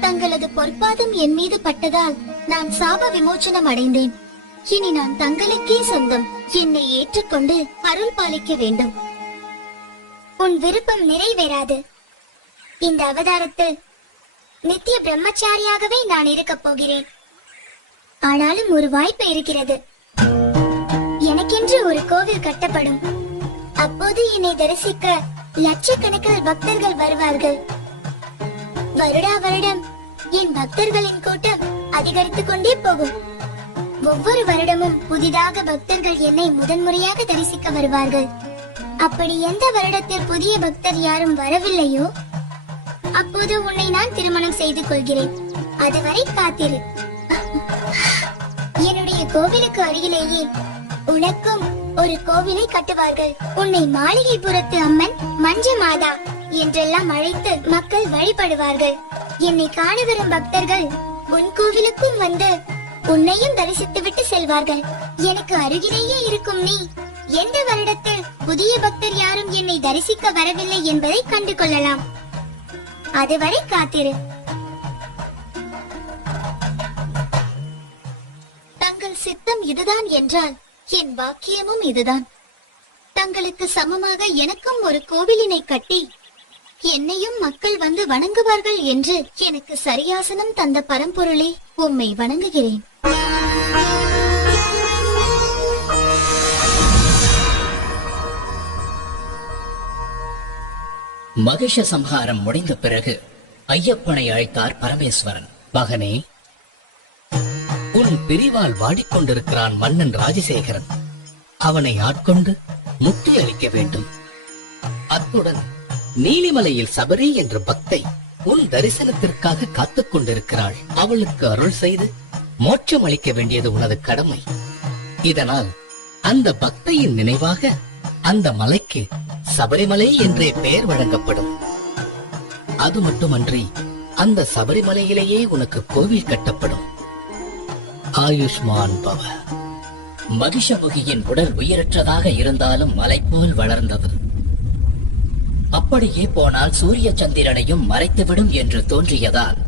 தங்களது பொற்பாதம் என் மீது பட்டதால் நான் சாப விமோச்சனம் அடைந்தேன். இனி நான் தங்களுக்கே சொந்தம். என்னை ஏற்றுக்கொண்டு அருள் பாலிக்க வேண்டும். உன் விருப்பம் நிறைவேறாது. இந்த அவதாரத்தில் நித்திய பிரம்மச்சாரியாகவே நான் இருக்கப் போகிறேன். ஆனாலும் ஒரு வாய்ப்பு இருக்கிறது. எனக்கென்று ஒரு கோவில் கட்டப்படும். அப்போது என்னை தரிசிக்க லட்சக்கணக்கில் பக்தர்கள் வருவார்கள். வருடா வருடம் என் பக்தர்களின் கூட்டம் அதிகரித்துக் கொண்டே போகும். ஒவ்வொரு வருடமும் புதிதாக பக்தர்கள் என்னை முதன்முறையாக தரிசிக்க வருவார்கள். அப்படி எந்த வருடத்தில் புதிய பக்தர் யாரும் வரவில்லையோ அப்போது உன்னை நான் திருமணம் செய்து கொள்கிறேன். அதுவரை காத்திரு. என்னுடைய கோவிலுக்கு அருகிலேயே உனக்கும் ஒரு கோவிலை கட்டுவார்கள். உன்னை மாளிகைபுரத்து அம்மன், மஞ்ச மாதா என்றெல்லாம் அழைத்து மக்கள் வழிபடுவார்கள். என்னை காண வரும் பக்தர்கள் உன் கோவிலுக்கும் வந்து உன்னையும் தரிசித்துவிட்டு செல்வார்கள். எனக்கு அருகிலேயே இருக்கும் நீ எந்த வருடத்தில் புதிய பக்தர் யாரும் என்னை தரிசிக்க வரவில்லை என்பதை கண்டு கொள்ளலாம். அதுவரை காத்திரு. தங்கள் சித்தம் இதுதான் என்றால் என் வாக்கியமும் இதுதான். தங்களுக்கு சமமாக எனக்கும் ஒரு கோவிலினை கட்டி என்னையும் மக்கள் வந்து வணங்குவார்கள் என்று எனக்கு சரியாசனம் தந்த பரம்பொருளே, உம்மை வணங்குகிறேன். மகிஷ சம்ஹாரம் முடிந்த பிறகு ஐயப்பனை அழைத்தார் பரமேஸ்வரன். மகனே, உன் பிரிவால் வாடிக்கொண்டிருக்கிறான் மன்னன் ராஜசேகரன். அவனை ஆட்கொண்டு முக்தி அளிக்க வேண்டும். அத்துடன் நீலிமலையில் சபரி என்ற பக்தை உன் தரிசனத்திற்காக காத்துக் கொண்டிருக்கிறாள். அவளுக்கு அருள் செய்து மோட்சம் அளிக்க வேண்டியது உனது கடமை. இதனால் அந்த பக்தையின் நினைவாக அந்த மலைக்கு சபரிமலை என்றே பெயர் வழங்கப்படும். அது மட்டுமன்றி அந்த சபரிமலையிலேயே உனக்கு கோவில் கட்டப்படும். ஆயுஷ்மான் பவ. மகிஷமுகியின் உடல் உயிரற்றதாக இருந்தாலும் மலை போல் வளர்ந்தது. அப்படியே போனால் சூரிய சந்திரனையும் மறைத்துவிடும் என்று தோன்றியதால்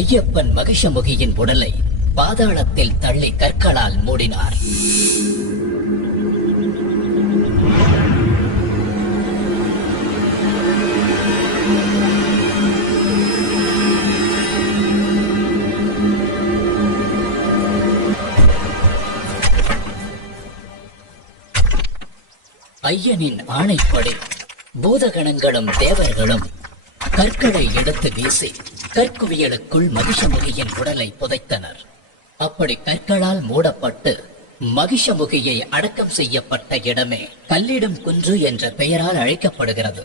ஐயப்பன் மகிஷமுகியின் உடலை பாதாளத்தில் தள்ளி கற்களால் மூடினார். ஐயனின் ஆணைப்படி பூதகணங்களும் தேவர்களும் கற்களை எடுத்து வீசி கற்குவியலுக்குள் மகிஷமுகியின் உடலை புதைத்தனர். அப்படி கற்களால் மூடப்பட்டு மகிஷமுகியை அடக்கம் செய்யப்பட்ட இடமே கல்லிடும் குன்று என்ற பெயரால் அழைக்கப்படுகிறது.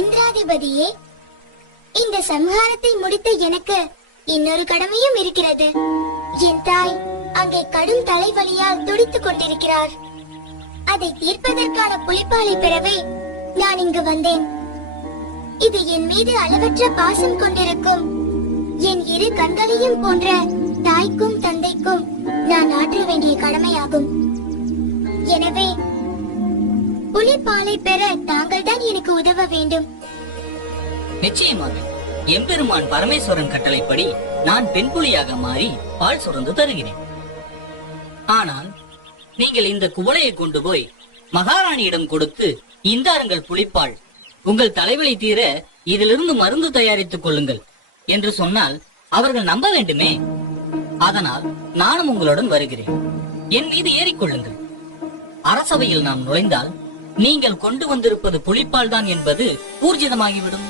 இந்திராதிபதியே, இந்த சம்ஹாரத்தை முடித்த எனக்கு இன்னொரு கடமையும் இருக்கிறது. என் தாய் அங்கே கடும் தலைவலியால் துடித்துக் கொண்டிருக்கிறார். அதை தீர்ப்பதற்கான புலிப்பாலை பெறவே நான் இங்கு வந்தேன். இது என் மீது அளவற்ற பாசம் கொண்டிருக்கும் என் இரு கண்களையும் போன்ற தாய்க்கும் தந்தைக்கும் நான் ஆற்ற வேண்டிய கடமையாகும். எனவே புலிப்பாலை பெற தாங்கள் தான் எனக்கு உதவ வேண்டும். நிச்சயமாக எம்பெருமான் பரமேஸ்வரன் கட்டளைப்படி நான் பெண் புலியாக மாறி பால் சுரந்து தருகிறேன். ஆனால் நீங்கள் இந்த குவளையை கொண்டு போய் மகாராணியிடம் கொடுத்து இந்தாருங்கள் புலிப்பால், உங்கள் தலைவலி தீர இதிலிருந்து மருந்து தயாரித்துக் கொள்ளுங்கள் என்று சொன்னால் அவர்கள் நம்ப வேண்டுமே. அதனால் நானும் உங்களுடன் வருகிறேன். என் மீது ஏறிக்கொள்ளுங்கள். அரசவையில் நாம் நுழைந்தால் நீங்கள் கொண்டு வந்திருப்பது புலிப்பால் தான் என்பது ஊர்ஜிதமாகிவிடும்.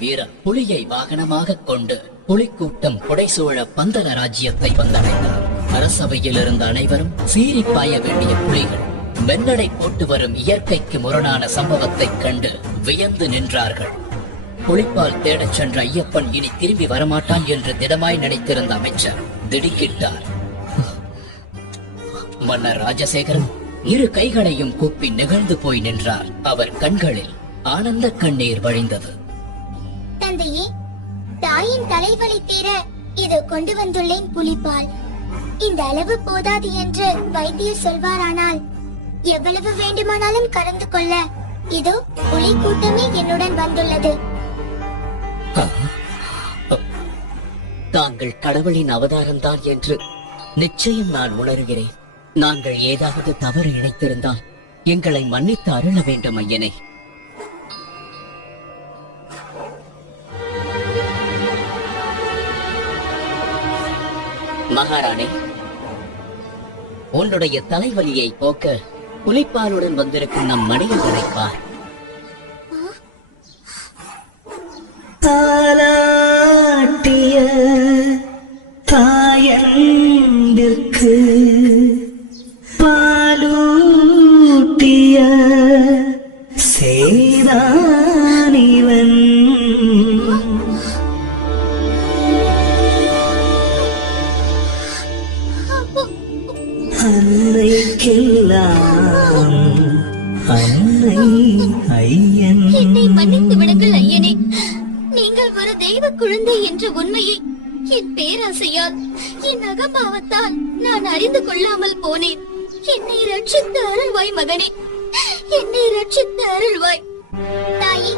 வீரன் புலியை வாகனமாக கொண்டு புலிக்கூட்டம் புடைசூழ பந்தல ராஜ்யத்தை வந்தடைந்தார். அரசவையில் இருந்த அனைவரும் சீறி பாய வேண்டிய புலிகள் மென்னடை போட்டு வரும் இயற்கைக்கு முரணான சம்பவத்தைக் கண்டு வியந்து நின்றார்கள். புலிப்பால் தேடச் சென்ற ஐயப்பன் இனி திரும்பி வரமாட்டான் என்று திடமாய் நினைத்திருந்த அமைச்சர் திடுக்கிட்டார். மன்னர் ராஜசேகரன் இரு கைகளையும் கூப்பி நெகிழ்ந்து போய் நின்றார். அவர் கண்களில் ஆனந்த கண்ணீர் வழிந்தது. தந்தையே, தாயின் தலைவலி தீர இதோ கொண்டு வந்துள்ளேன் புலிப்பால். இந்த அளவு போதாது என்று வைத்தியர் சொல்வாரானால் எவ்வளவு வேண்டுமானாலும் கலந்து கொள்ள இதோ புலி கூட்டமே என்னுடன் வந்துள்ளது. தாங்கள் கடவுளின் அவதாரம்தான் என்று நிச்சயம் நான் உணர்கிறேன். நாங்கள் ஏதாவது தவறு இழைத்திருந்தால் எங்களை மன்னித்து அருள வேண்டும் ஐயனே. மகாராணி, உன்னுடைய தலைவலியை போக்க புலிப்பாலுடன் வந்திருக்கும் நம் மனிதர்களை பார். தாலாட்டிய தாயந்திற்கு பாலூட்டிய சேதானிவன் அன்னைக்கெல்லாம் அன்னை ஐயன். என்னை மன்னித்து விடுங்கள் ஐயனே. நீங்கள் ஒரு தெய்வ குழந்தை என்ற உண்மையை என் பேராசையால் என் அகம்பாவத்தால் நான் அறிந்து கொள்ளாமல் போனேன். என்னை ரட்சித்து அருள்வாய் மகனே, என்னை ரட்சித்து அருள்வாய். தாயே,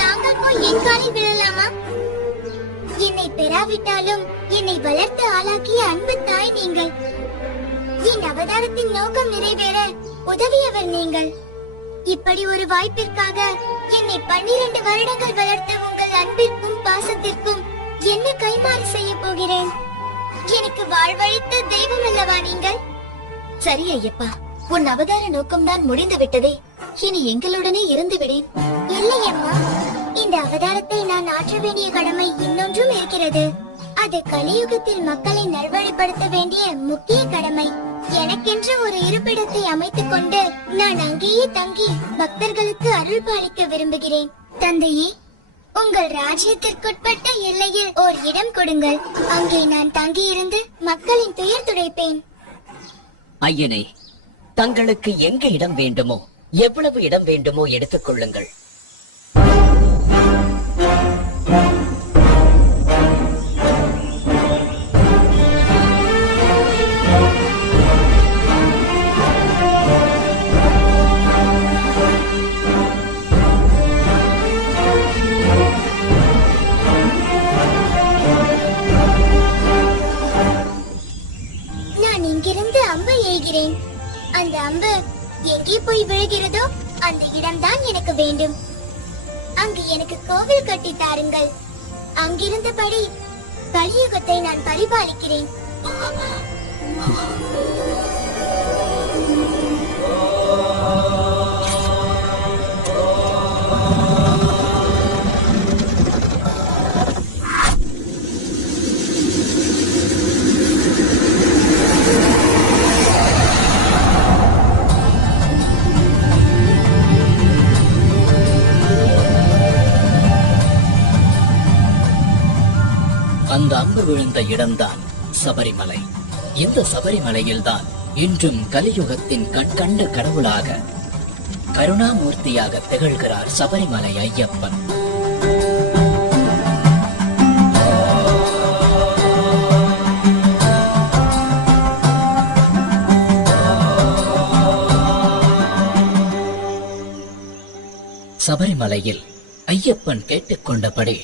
தாங்கள் போய் என் காலில் விழலாமா? என்னை பெறாவிட்டாலும் என்னை வளர்த்து ஆளாக்கிய அன்பு தாய் நீங்கள். என் அவதாரத்தின் நோக்கம் நிறைவேற உதவியவர் நீங்கள். இப்படி ஒரு வாய்ப்பிற்காக என்னை 12 வருடங்கள் வளர்த்த உங்கள் அன்பிற்கும் பாசத்திற்கும் என்ன கைமாறு செய்ய போகிறேன்? எனக்கு வாழ்வழித்த தெய்வம் அல்லவா நீங்கள்? சரி ஐயப்பா, உன் அவதார நோக்கம்தான் முடிந்து விட்டதே. இனி எங்களுடனே இருந்து விடேன். இல்லை அம்மா, இந்த அவதாரத்தை நான் ஆற்ற வேண்டிய கடமை இன்னொன்றும் இருக்கிறது. அது கலியுகத்தில் மக்களை நல்வழிப்படுத்த வேண்டிய முக்கிய கடமை. எனக்கென்று ஒரு இருப்பிடத்தை அமைத்துக் கொண்டு நான் அங்கேயே தங்கி பக்தர்களுக்கு அருள் பாலிக்க விரும்புகிறேன். தந்தையே, உங்கள் ராஜ்யத்திற்குட்பட்ட எல்லையில் ஓர் இடம் கொடுங்கள். அங்கே நான் தங்கியிருந்து மக்களின் துயர் துடைப்பேன். ஐயனே, தங்களுக்கு எங்க இடம் வேண்டுமோ, எவ்வளவு இடம் வேண்டுமோ எடுத்துக் கொள்ளுங்கள். நான் இங்கிருந்து அம்பை எய்கிறேன். அந்த அம்பு எங்கே போய் விழுகிறதோ அந்த இடம்தான் எனக்கு வேண்டும். அங்கு எனக்கு கோவில் கட்டி தாருங்கள். அங்கிருந்தபடி கலியுகத்தை நான் பரிபாலிக்கிறேன். அந்த அம்பு விழுந்த இடம்தான் சபரிமலை. இந்த சபரிமலையில்தான் இன்றும் கலியுகத்தின் கண்கண்ட கடவுளாக கருணாமூர்த்தியாக திகழ்கிறார் சபரிமலை ஐயப்பன். சபரிமலையில் ஐயப்பன் கேட்டுக்கொண்டபடி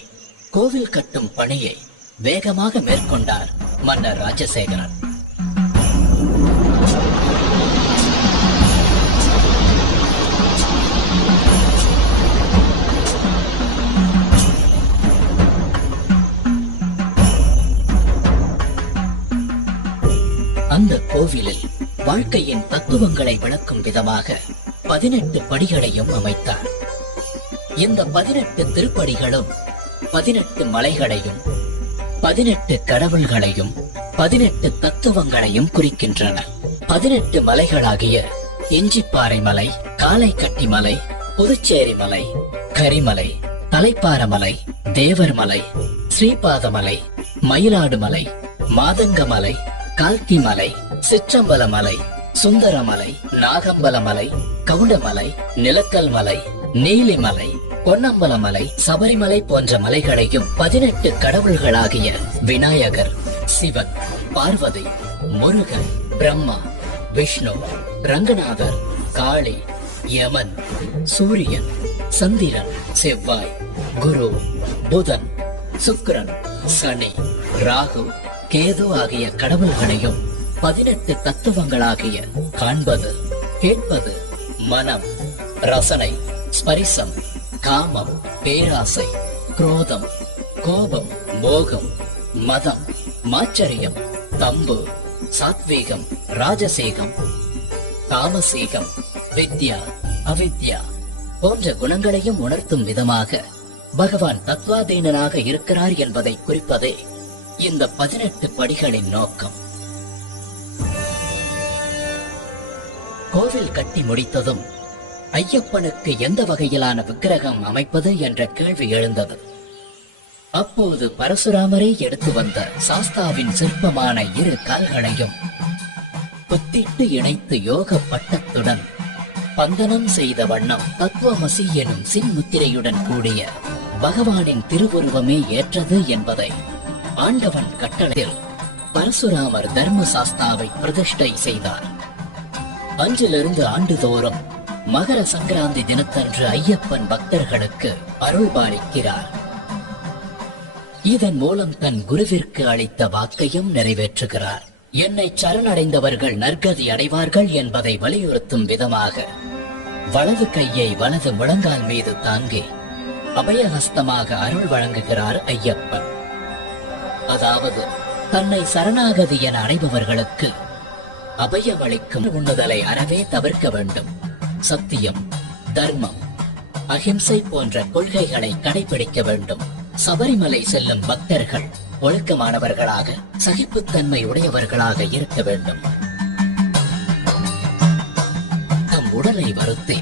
கோவில் கட்டும் பணியை வேகமாக மேற்கொண்டார் மன்னர் ராஜசேகரன். அந்த கோவிலில் வாழ்க்கையின் தத்துவங்களை விளக்கும் விதமாக 18 படிகளையும் அமைத்தார். இந்த 18 திருப்படிகளும் 18 மலைகளையும் 18 கடவுள்களையும் 18 தத்துவங்களையும் குறிக்கின்றன. 18 மலைகளாகிய இஞ்சிப்பாறை மலை, காளைக்கட்டி மலை, புதுச்சேரி மலை, கரிமலை, தலைப்பாரமலை, தேவர் மலை, ஸ்ரீபாதமலை, மயிலாடுமலை, மாதங்கமலை, கால்த்திமலை, சிற்றம்பலமலை, சுந்தரமலை, நாகம்பலமலை, கவுண்டமலை, நிலக்கல் மலை, நீலிமலை, பொன்னம்பலமலை, சபரிமலை போன்ற மலைகளையும் 18 கடவுள்களாகிய விநாயகர், சிவன், பார்வதி, முருகன், பிரம்மா, விஷ்ணு, ரங்கநாதர், காளி, யமன், சூரியன், சந்திரன், செவ்வாய், குரு, புதன், சுக்கிரன், சனி, ராகு, கேது ஆகிய கடவுள்களையும் 18 தத்துவங்களாகிய காண்பது, கேட்பது, மனம், ரசனை, ஸ்பரிசம், காமம், பேராசை, குரோதம், கோபம், மோகம், மதம், மாச்சரியம், தம்பு, சாத்வீகம், ராஜசீகம், தாமசீகம், வித்யா, அவித்யா போன்ற குணங்களையும் உணர்த்தும் விதமாக பகவான் தத்வாதீனனாக இருக்கிறார் என்பதை குறிப்பதே இந்த 18 படிகளின் நோக்கம். கோவில் கட்டி முடித்ததும் ஐயப்பனுக்கு எந்த வகையிலான விக்கிரகம் அமைப்பது என்ற கேள்வி எழுந்தது. அப்போது பரசுராமரே எடுத்து வந்த சாஸ்தாவின் சிற்பமான 2 கால்களையும் புத்திட்டு இணைத்து யோக பட்டத்துடன் பந்தனம் செய்த வண்ணம் தத்துவமசி எனும் சின்முத்திரையுடன் கூடிய பகவானின் திருவுருவமே ஏற்றது என்பதை ஆண்டவன் கட்டளையில் பரசுராமர் தர்ம சாஸ்தாவை பிரதிஷ்டை செய்தார். அன்றிலிருந்து ஆண்டுதோறும் மகர சங்கராந்தி தினத்தன்று ஐயப்பன் பக்தர்களுக்கு அருள் பாலிக்கிறார். இதன் மூலம் தன் குருவிற்கு அளித்த வாக்கையும் நிறைவேற்றுகிறார். என்னை சரணடைந்தவர்கள் நற்கதி அடைவார்கள் என்பதை வலியுறுத்தும் விதமாக வலது கையை வலது முழங்கால் மீது தாங்கி அபயஹஸ்தமாக அருள் வழங்குகிறார் ஐயப்பன். அதாவது தன்னை சரணாகதி என அடைபவர்களுக்கு அபயமளிக்கும் உண்ணுதலை அறவே தவிர்க்க வேண்டும். சத்தியம், தர்மம், அஹிம்சை போன்ற கொள்கைகளை கடைபிடிக்க வேண்டும். சபரிமலை செல்லும் பக்தர்கள் ஒழுக்கமானவர்களாக, சகிப்புத்தன்மை உடையவர்களாக இருக்க வேண்டும். தம் உடலை வருத்தி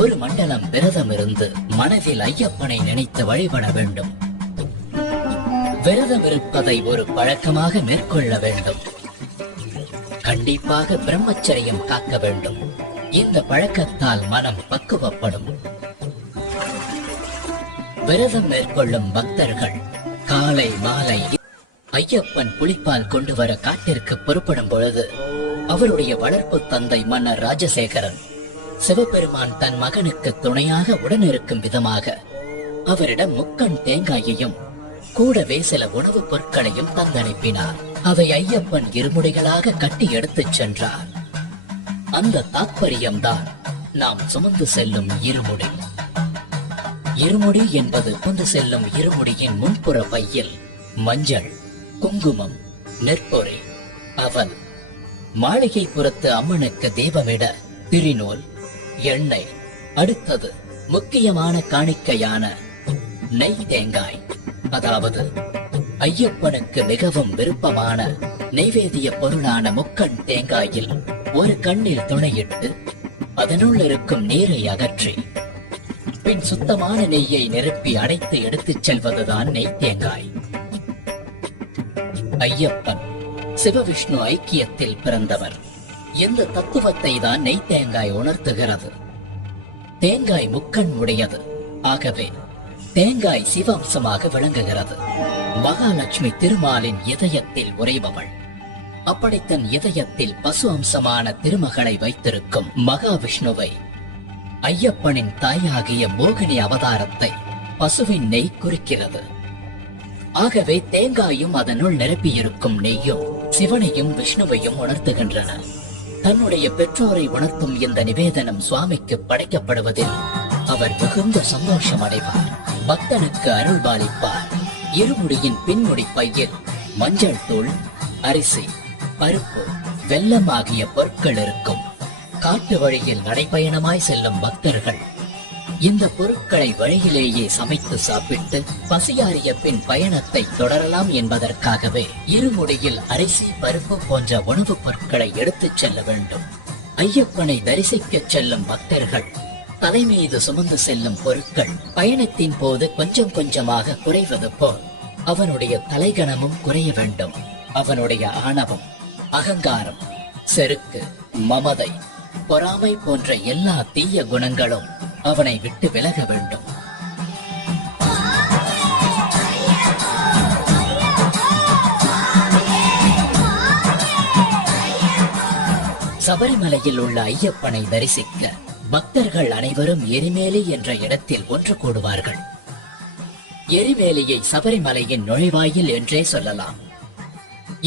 ஒரு மண்டலம் விரதம் இருந்து மனதில் ஐயப்பனை நினைத்து வழிபட வேண்டும். விரதம் இருப்பதை ஒரு பழக்கமாக மேற்கொள்ள வேண்டும். கண்டிப்பாக பிரம்மச்சரியம் காக்க வேண்டும். இந்த பழக்கத்தால் மனம் பக்குவப்படும். விரதம் மேற்கொள்ளும் பக்தர்கள் காலை மாலை ஐயப்பன் புலிப்பால் கொண்டு வர காட்டிற்கு புறப்படும் பொழுது அவருடைய வளர்ப்பு தந்தை மன்னர் ராஜசேகரன் சிவபெருமான் தன் மகனுக்கு துணையாக உடனிருக்கும் விதமாக அவரிடம் முக்கண் தேங்காயையும் கூடவே சில உணவுப் பொருட்களையும் தந்தனுப்பினார். அதை ஐயப்பன் இருமுடிகளாக கட்டி எடுத்துச் சென்றார். அந்த தாத்பரியம்தான் நாம் சுமந்து செல்லும் இருமுடி. இருமுடி என்பது சுமந்து செல்லும் இருமுடியின் முன்புற பையில் மஞ்சள், குங்குமம், நெற்பொறி, அவல், மாளிகைப்புறத்து அம்மனுக்கு தீபமிட திரிநூல், எண்ணெய், அடுத்தது முக்கியமான காணிக்கையான நெய் தேங்காய், அதாவது ஐயப்பனுக்கு மிகவும் விருப்பமான நெய்வேதிய பொருளான முக்கண் தேங்காயில் ஒரு கண்ணில் துணையிட்டு அதனுள் இருக்கும் நீரை அகற்றி பின் சுத்தமான நெய்யை நிரப்பி அடைத்து எடுத்துச் செல்வதுதான் நெய் தேங்காய். ஐயப்பன் சிவவிஷ்ணு ஐக்கியத்தில் பிறந்தவர். இந்த தத்துவத்தை தான் நெய் தேங்காய் உணர்த்துகிறது. தேங்காய் முக்கண் உடையது, ஆகவே தேங்காய் சிவம்சமாக விளங்குகிறது. மகாலட்சுமி திருமாலின் இதயத்தில் உறைபவள். அப்படி தன் இதயத்தில் பசு அம்சமான திருமகளை வைத்திருக்கும் மகாவிஷ்ணுவை ஐயப்பனின் தாயாகிய மோகினி அவதாரத்தை பசுவின் நெய் குறிக்கிறது. ஆகவே தேங்காயும் அதனுள் நிரப்பியிருக்கும் நெய்யும் சிவனையும் விஷ்ணுவையும் உணர்த்துகின்றன. தன்னுடைய பெற்றோரை உணர்த்தும் இந்த நிவேதனம் சுவாமிக்கு படைக்கப்படுவதில் அவர் மிகுந்த சந்தோஷம் அடைவார். பக்தனுக்கு அருள் பாலிப்பார். இருமுடியின் பின்முடி பையில் மஞ்சள் தூள், அரிசி, பருப்பு, வெல்லம் ஆகிய பொருட்கள் இருக்கும். காட்டு வழியில் நடைபயணமாய் செல்லும் பக்தர்கள் இந்த பொருட்களை வழியிலேயே சமைத்து சாப்பிட்டு பசியாறிய பின் பயணத்தை தொடரலாம் என்பதற்காகவே இருமுடியில் அரிசி, பருப்பு போன்ற உணவுப் பொருட்களை எடுத்துச் செல்ல வேண்டும். ஐயப்பனை தரிசிக்கச் செல்லும் பக்தர்கள் தலைமீது சுமந்து செல்லும் பொருட்கள் பயணத்தின் போது கொஞ்சம் கொஞ்சமாக குறைவது போல் அவனுடைய தலைகணமும் குறைய வேண்டும். அவனுடைய ஆணவம், அகங்காரம், செருக்கு, மமதை, பொறாமை போன்ற எல்லா தீய குணங்களும் அவனை விட்டு விலக வேண்டும். சபரிமலையில் உள்ள ஐயப்பனை தரிசிக்க பக்தர்கள் அனைவரும் எரிமேலி என்ற இடத்தில் ஒன்று கூடுவார்கள். எரிமேலியை சபரிமலையின் நுழைவாயில் என்றே சொல்லலாம்.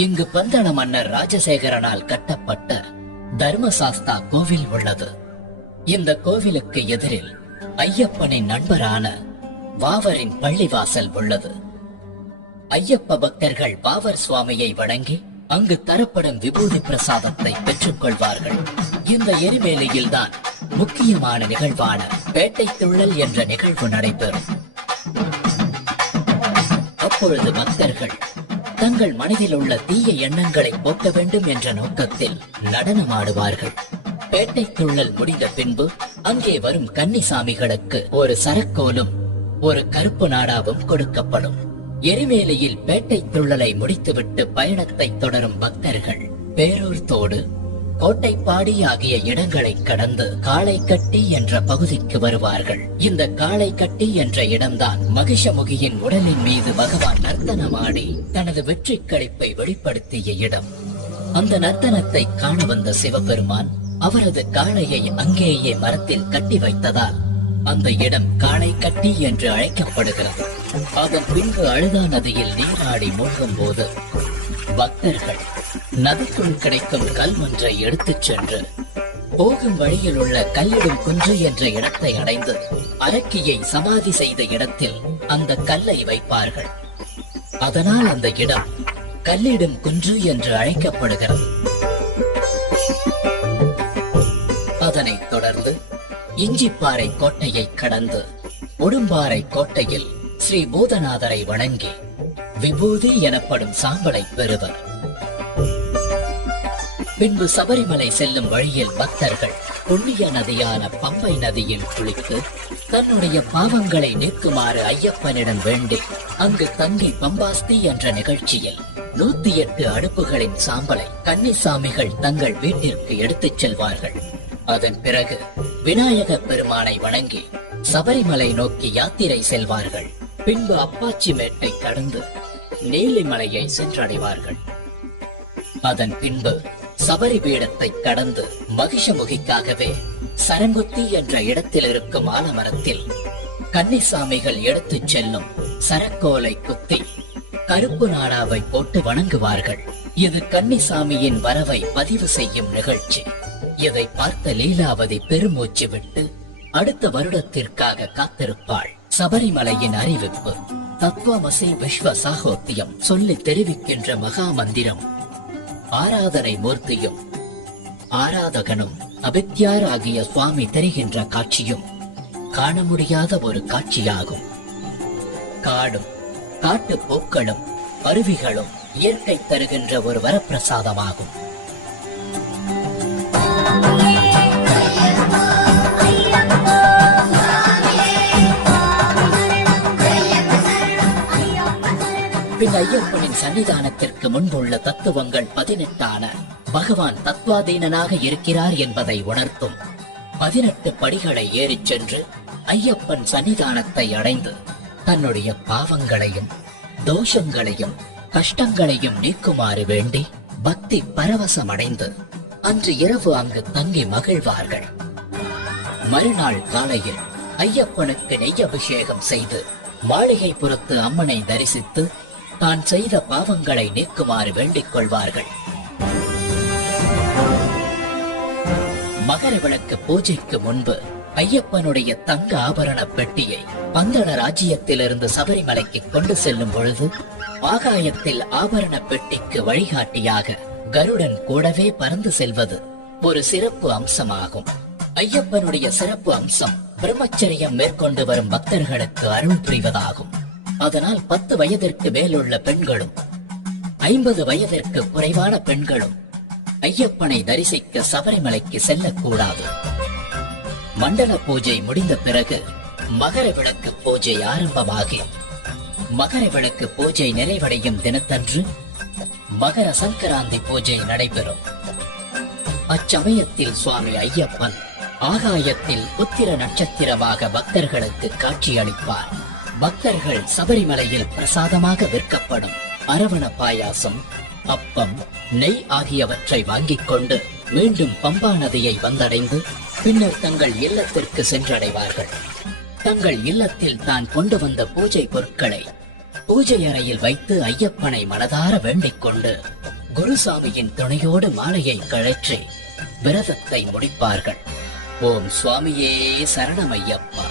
இங்கு பந்தள மன்னர் ராஜசேகரனால் கட்டப்பட்ட தர்மசாஸ்தா கோவில் உள்ளது. இந்த கோவிலுக்கு எதிரில் ஐயப்பனின் நண்பரான வாவரின் பள்ளிவாசல் உள்ளது. ஐயப்ப பக்தர்கள் வாவர் சுவாமியை வணங்கி அங்கு தரப்படும் விபூதி பிரசாதத்தை பெற்றுக் கொள்வார்கள். இந்த எரிமேலியில் தான் முக்கியமான நிகழ்வான பேட்டை துள்ளல் என்ற நிகழ்வு நடைபெறும். அப்பொழுது பக்தர்கள் தங்கள் மனதில் உள்ள தீய எண்ணங்களை போக்க வேண்டும் என்ற நோக்கத்தில் நடனமாடுவார்கள். பேட்டை துள்ளல் முடிந்த பின்பு அங்கே வரும் கன்னிசாமிகளுக்கு ஒரு சரக்கோலும் ஒரு கருப்பு நாடாவும் கொடுக்கப்படும். எரிமேலியில் பேட்டை துள்ளலை முடித்துவிட்டு பயணத்தை தொடரும் பக்தர்கள் பேரூர் தோடு, கோட்டைப்பாடி ஆகிய இடங்களை கடந்து காளைக்கட்டி என்ற பகுதிக்கு வருவார்கள். இந்த காளைக்கட்டி என்ற இடம்தான் மகிஷமுகியின் உடலின் மீது பகவான் நர்த்தனமாடி தனது வெற்றி களிப்பை வெளிப்படுத்திய இடம். அந்த நர்த்தனத்தை காண வந்த சிவபெருமான் அவரது காளையை அங்கேயே மரத்தில் கட்டி வைத்ததால் அந்த இடம் காளைக்கட்டி என்று அழைக்கப்படுகிறது. அதன் பின்பு அழுதா நதியில் நீராடி மூழ்கும் போது பக்தர்கள் நதிக்குள் கிடைக்கும் கல் ஒன்றை எடுத்துச் சென்று போகும் வழியில் உள்ள கல்லிடும் குன்று என்ற இடத்தை அடைந்து அரக்கியை சமாதி செய்த இடத்தில் அந்த கல்லை வைப்பார்கள். அதனால் அந்த இடம் கல்லிடும் குன்று என்று அழைக்கப்படுகிறது. அதனைத் தொடர்ந்து இஞ்சிப்பாறை கோட்டையை கடந்து உடும்பாறை கோட்டையில் ஸ்ரீ பூதநாதரை வணங்கி விபூதி எனப்படும் சாம்பலை பெறுவர். பின்பு சபரிமலை செல்லும் வழியில் பக்தர்கள் புண்ணிய நதியான பம்பை நதியில் குளித்து தன்னுடைய பாவங்களை நீக்குமாறு ஐயப்பனிடம் வேண்டி அங்கு தங்கி பம்பாஸ்தி என்ற நிகழ்ச்சியில் 108 அடுப்புகளின் சாம்பலை கன்னிசாமிகள் தங்கள் வீட்டிற்கு எடுத்துச் செல்வார்கள். அதன் பிறகு விநாயக பெருமானை வணங்கி சபரிமலை நோக்கி யாத்திரை செல்வார்கள். பின்பு அப்பாச்சி மேட்டை கடந்து நீலிமலையை சென்றடைவார்கள். அதன் பின்பு சபரி பீடத்தை கடந்து மகிஷமுகிக்காகவே சரங்குத்தி என்ற இடத்தில் இருக்கும் ஆலமரத்தில் கன்னிசாமிகள் எடுத்துச் செல்லும் சரக்கோலை குத்தி கருப்பு நாடாவை போட்டு வணங்குவார்கள். இது கன்னிசாமியின் வரவை பதிவு செய்யும் நிகழ்ச்சி. இதை பார்த்த லீலாவதி பெருமூச்சு விட்டு அடுத்த வருடத்திற்காக காத்திருப்பாள். சபரிமலையின் அறிவிப்பு. தத்துவமசி விஸ்வ சாகோத்தியம் சொல்லி தெரிவிக்கின்ற மகா மந்திரம். ஆராதனை மூர்த்தியும் ஆராதகனும் அபித்யாராகிய சுவாமி தெரிகின்ற காட்சியும் காண முடியாத ஒரு காட்சியாகும். காடும் காட்டு பூக்களும் அருவிகளும் இயற்கை தருகின்ற ஒரு வரப்பிரசாதமாகும். பின் ஐயப்பனின் சன்னிதானத்திற்கு முன்புள்ள தத்துவங்கள் 18 பகவான் தத்வாதீனனாக இருக்கிறார் என்பதை உணர்த்தும் 18 படிகளை ஏறிச் சென்று ஐயப்பன் சன்னிதானத்தை அடைந்து தன்னுடைய பாவங்களையும் தோஷங்களையும் கஷ்டங்களையும் நீக்குமாறு வேண்டி பக்தி பரவசமடைந்து அன்று இரவு அங்கு தங்கி மகிழ்வார்கள். மறுநாள் காலையில் ஐயப்பனுக்கு நெய் அபிஷேகம் செய்து மாளிகைப்புறத்து அம்மனை தரிசித்து தான் செய்த பாவங்களை நீக்குமாறு வேண்டிக் கொள்வார்கள். மகர விளக்கு பூஜைக்கு முன்பு ஐயப்பனுடைய தங்க ஆபரண பெட்டியை பந்தள ராஜ்யத்திலிருந்து சபரிமலைக்கு கொண்டு செல்லும் பொழுது ஆகாயத்தில் ஆபரண பெட்டிக்கு வழிகாட்டியாக கருடன் கூடவே பறந்து செல்வது ஒரு சிறப்பு அம்சமாகும். ஐயப்பனுடைய சிறப்பு அம்சம் பிரம்மச்சரியம் மேற்கொண்டு வரும் பக்தர்களுக்கு அருள் புரிவதாகும். அதனால் 10 வயதிற்கு மேலுள்ள பெண்களும் 50 வயதிற்கு குறைவான பெண்களும் ஐயப்பனை தரிசிக்க சபரிமலைக்கு செல்லக்கூடாது. மண்டல பூஜை முடிந்த பிறகு மகர விளக்கு பூஜை ஆரம்பமாகி மகர விளக்கு பூஜை நிறைவடையும் தினத்தன்று மகர சங்கராந்தி பூஜை நடைபெறும். அச்சமயத்தில் சுவாமி ஐயப்பன் ஆகாயத்தில் உத்திர நட்சத்திரமாக பக்தர்களுக்கு காட்சியளிப்பார். பக்தர்கள் சபரிமலையில் பிரசாதமாக விற்கப்படும் அரவண பாயாசம், அப்பம், நெய் ஆகியவற்றை வாங்கிக் கொண்டு மீண்டும் பம்பா நதியை வந்தடைந்து பின்னர் தங்கள் இல்லத்திற்கு சென்றடைவார்கள். தங்கள் இல்லத்தில் தான் கொண்டு வந்த பூஜை பொருட்களை பூஜை அறையில் வைத்து ஐயப்பனை மனதார வேண்டிக் கொண்டு குருசாமியின் துணையோடு மாலையை கழற்றி விரதத்தை முடிப்பார்கள். ஓம் சுவாமியே சரணமையப்பா.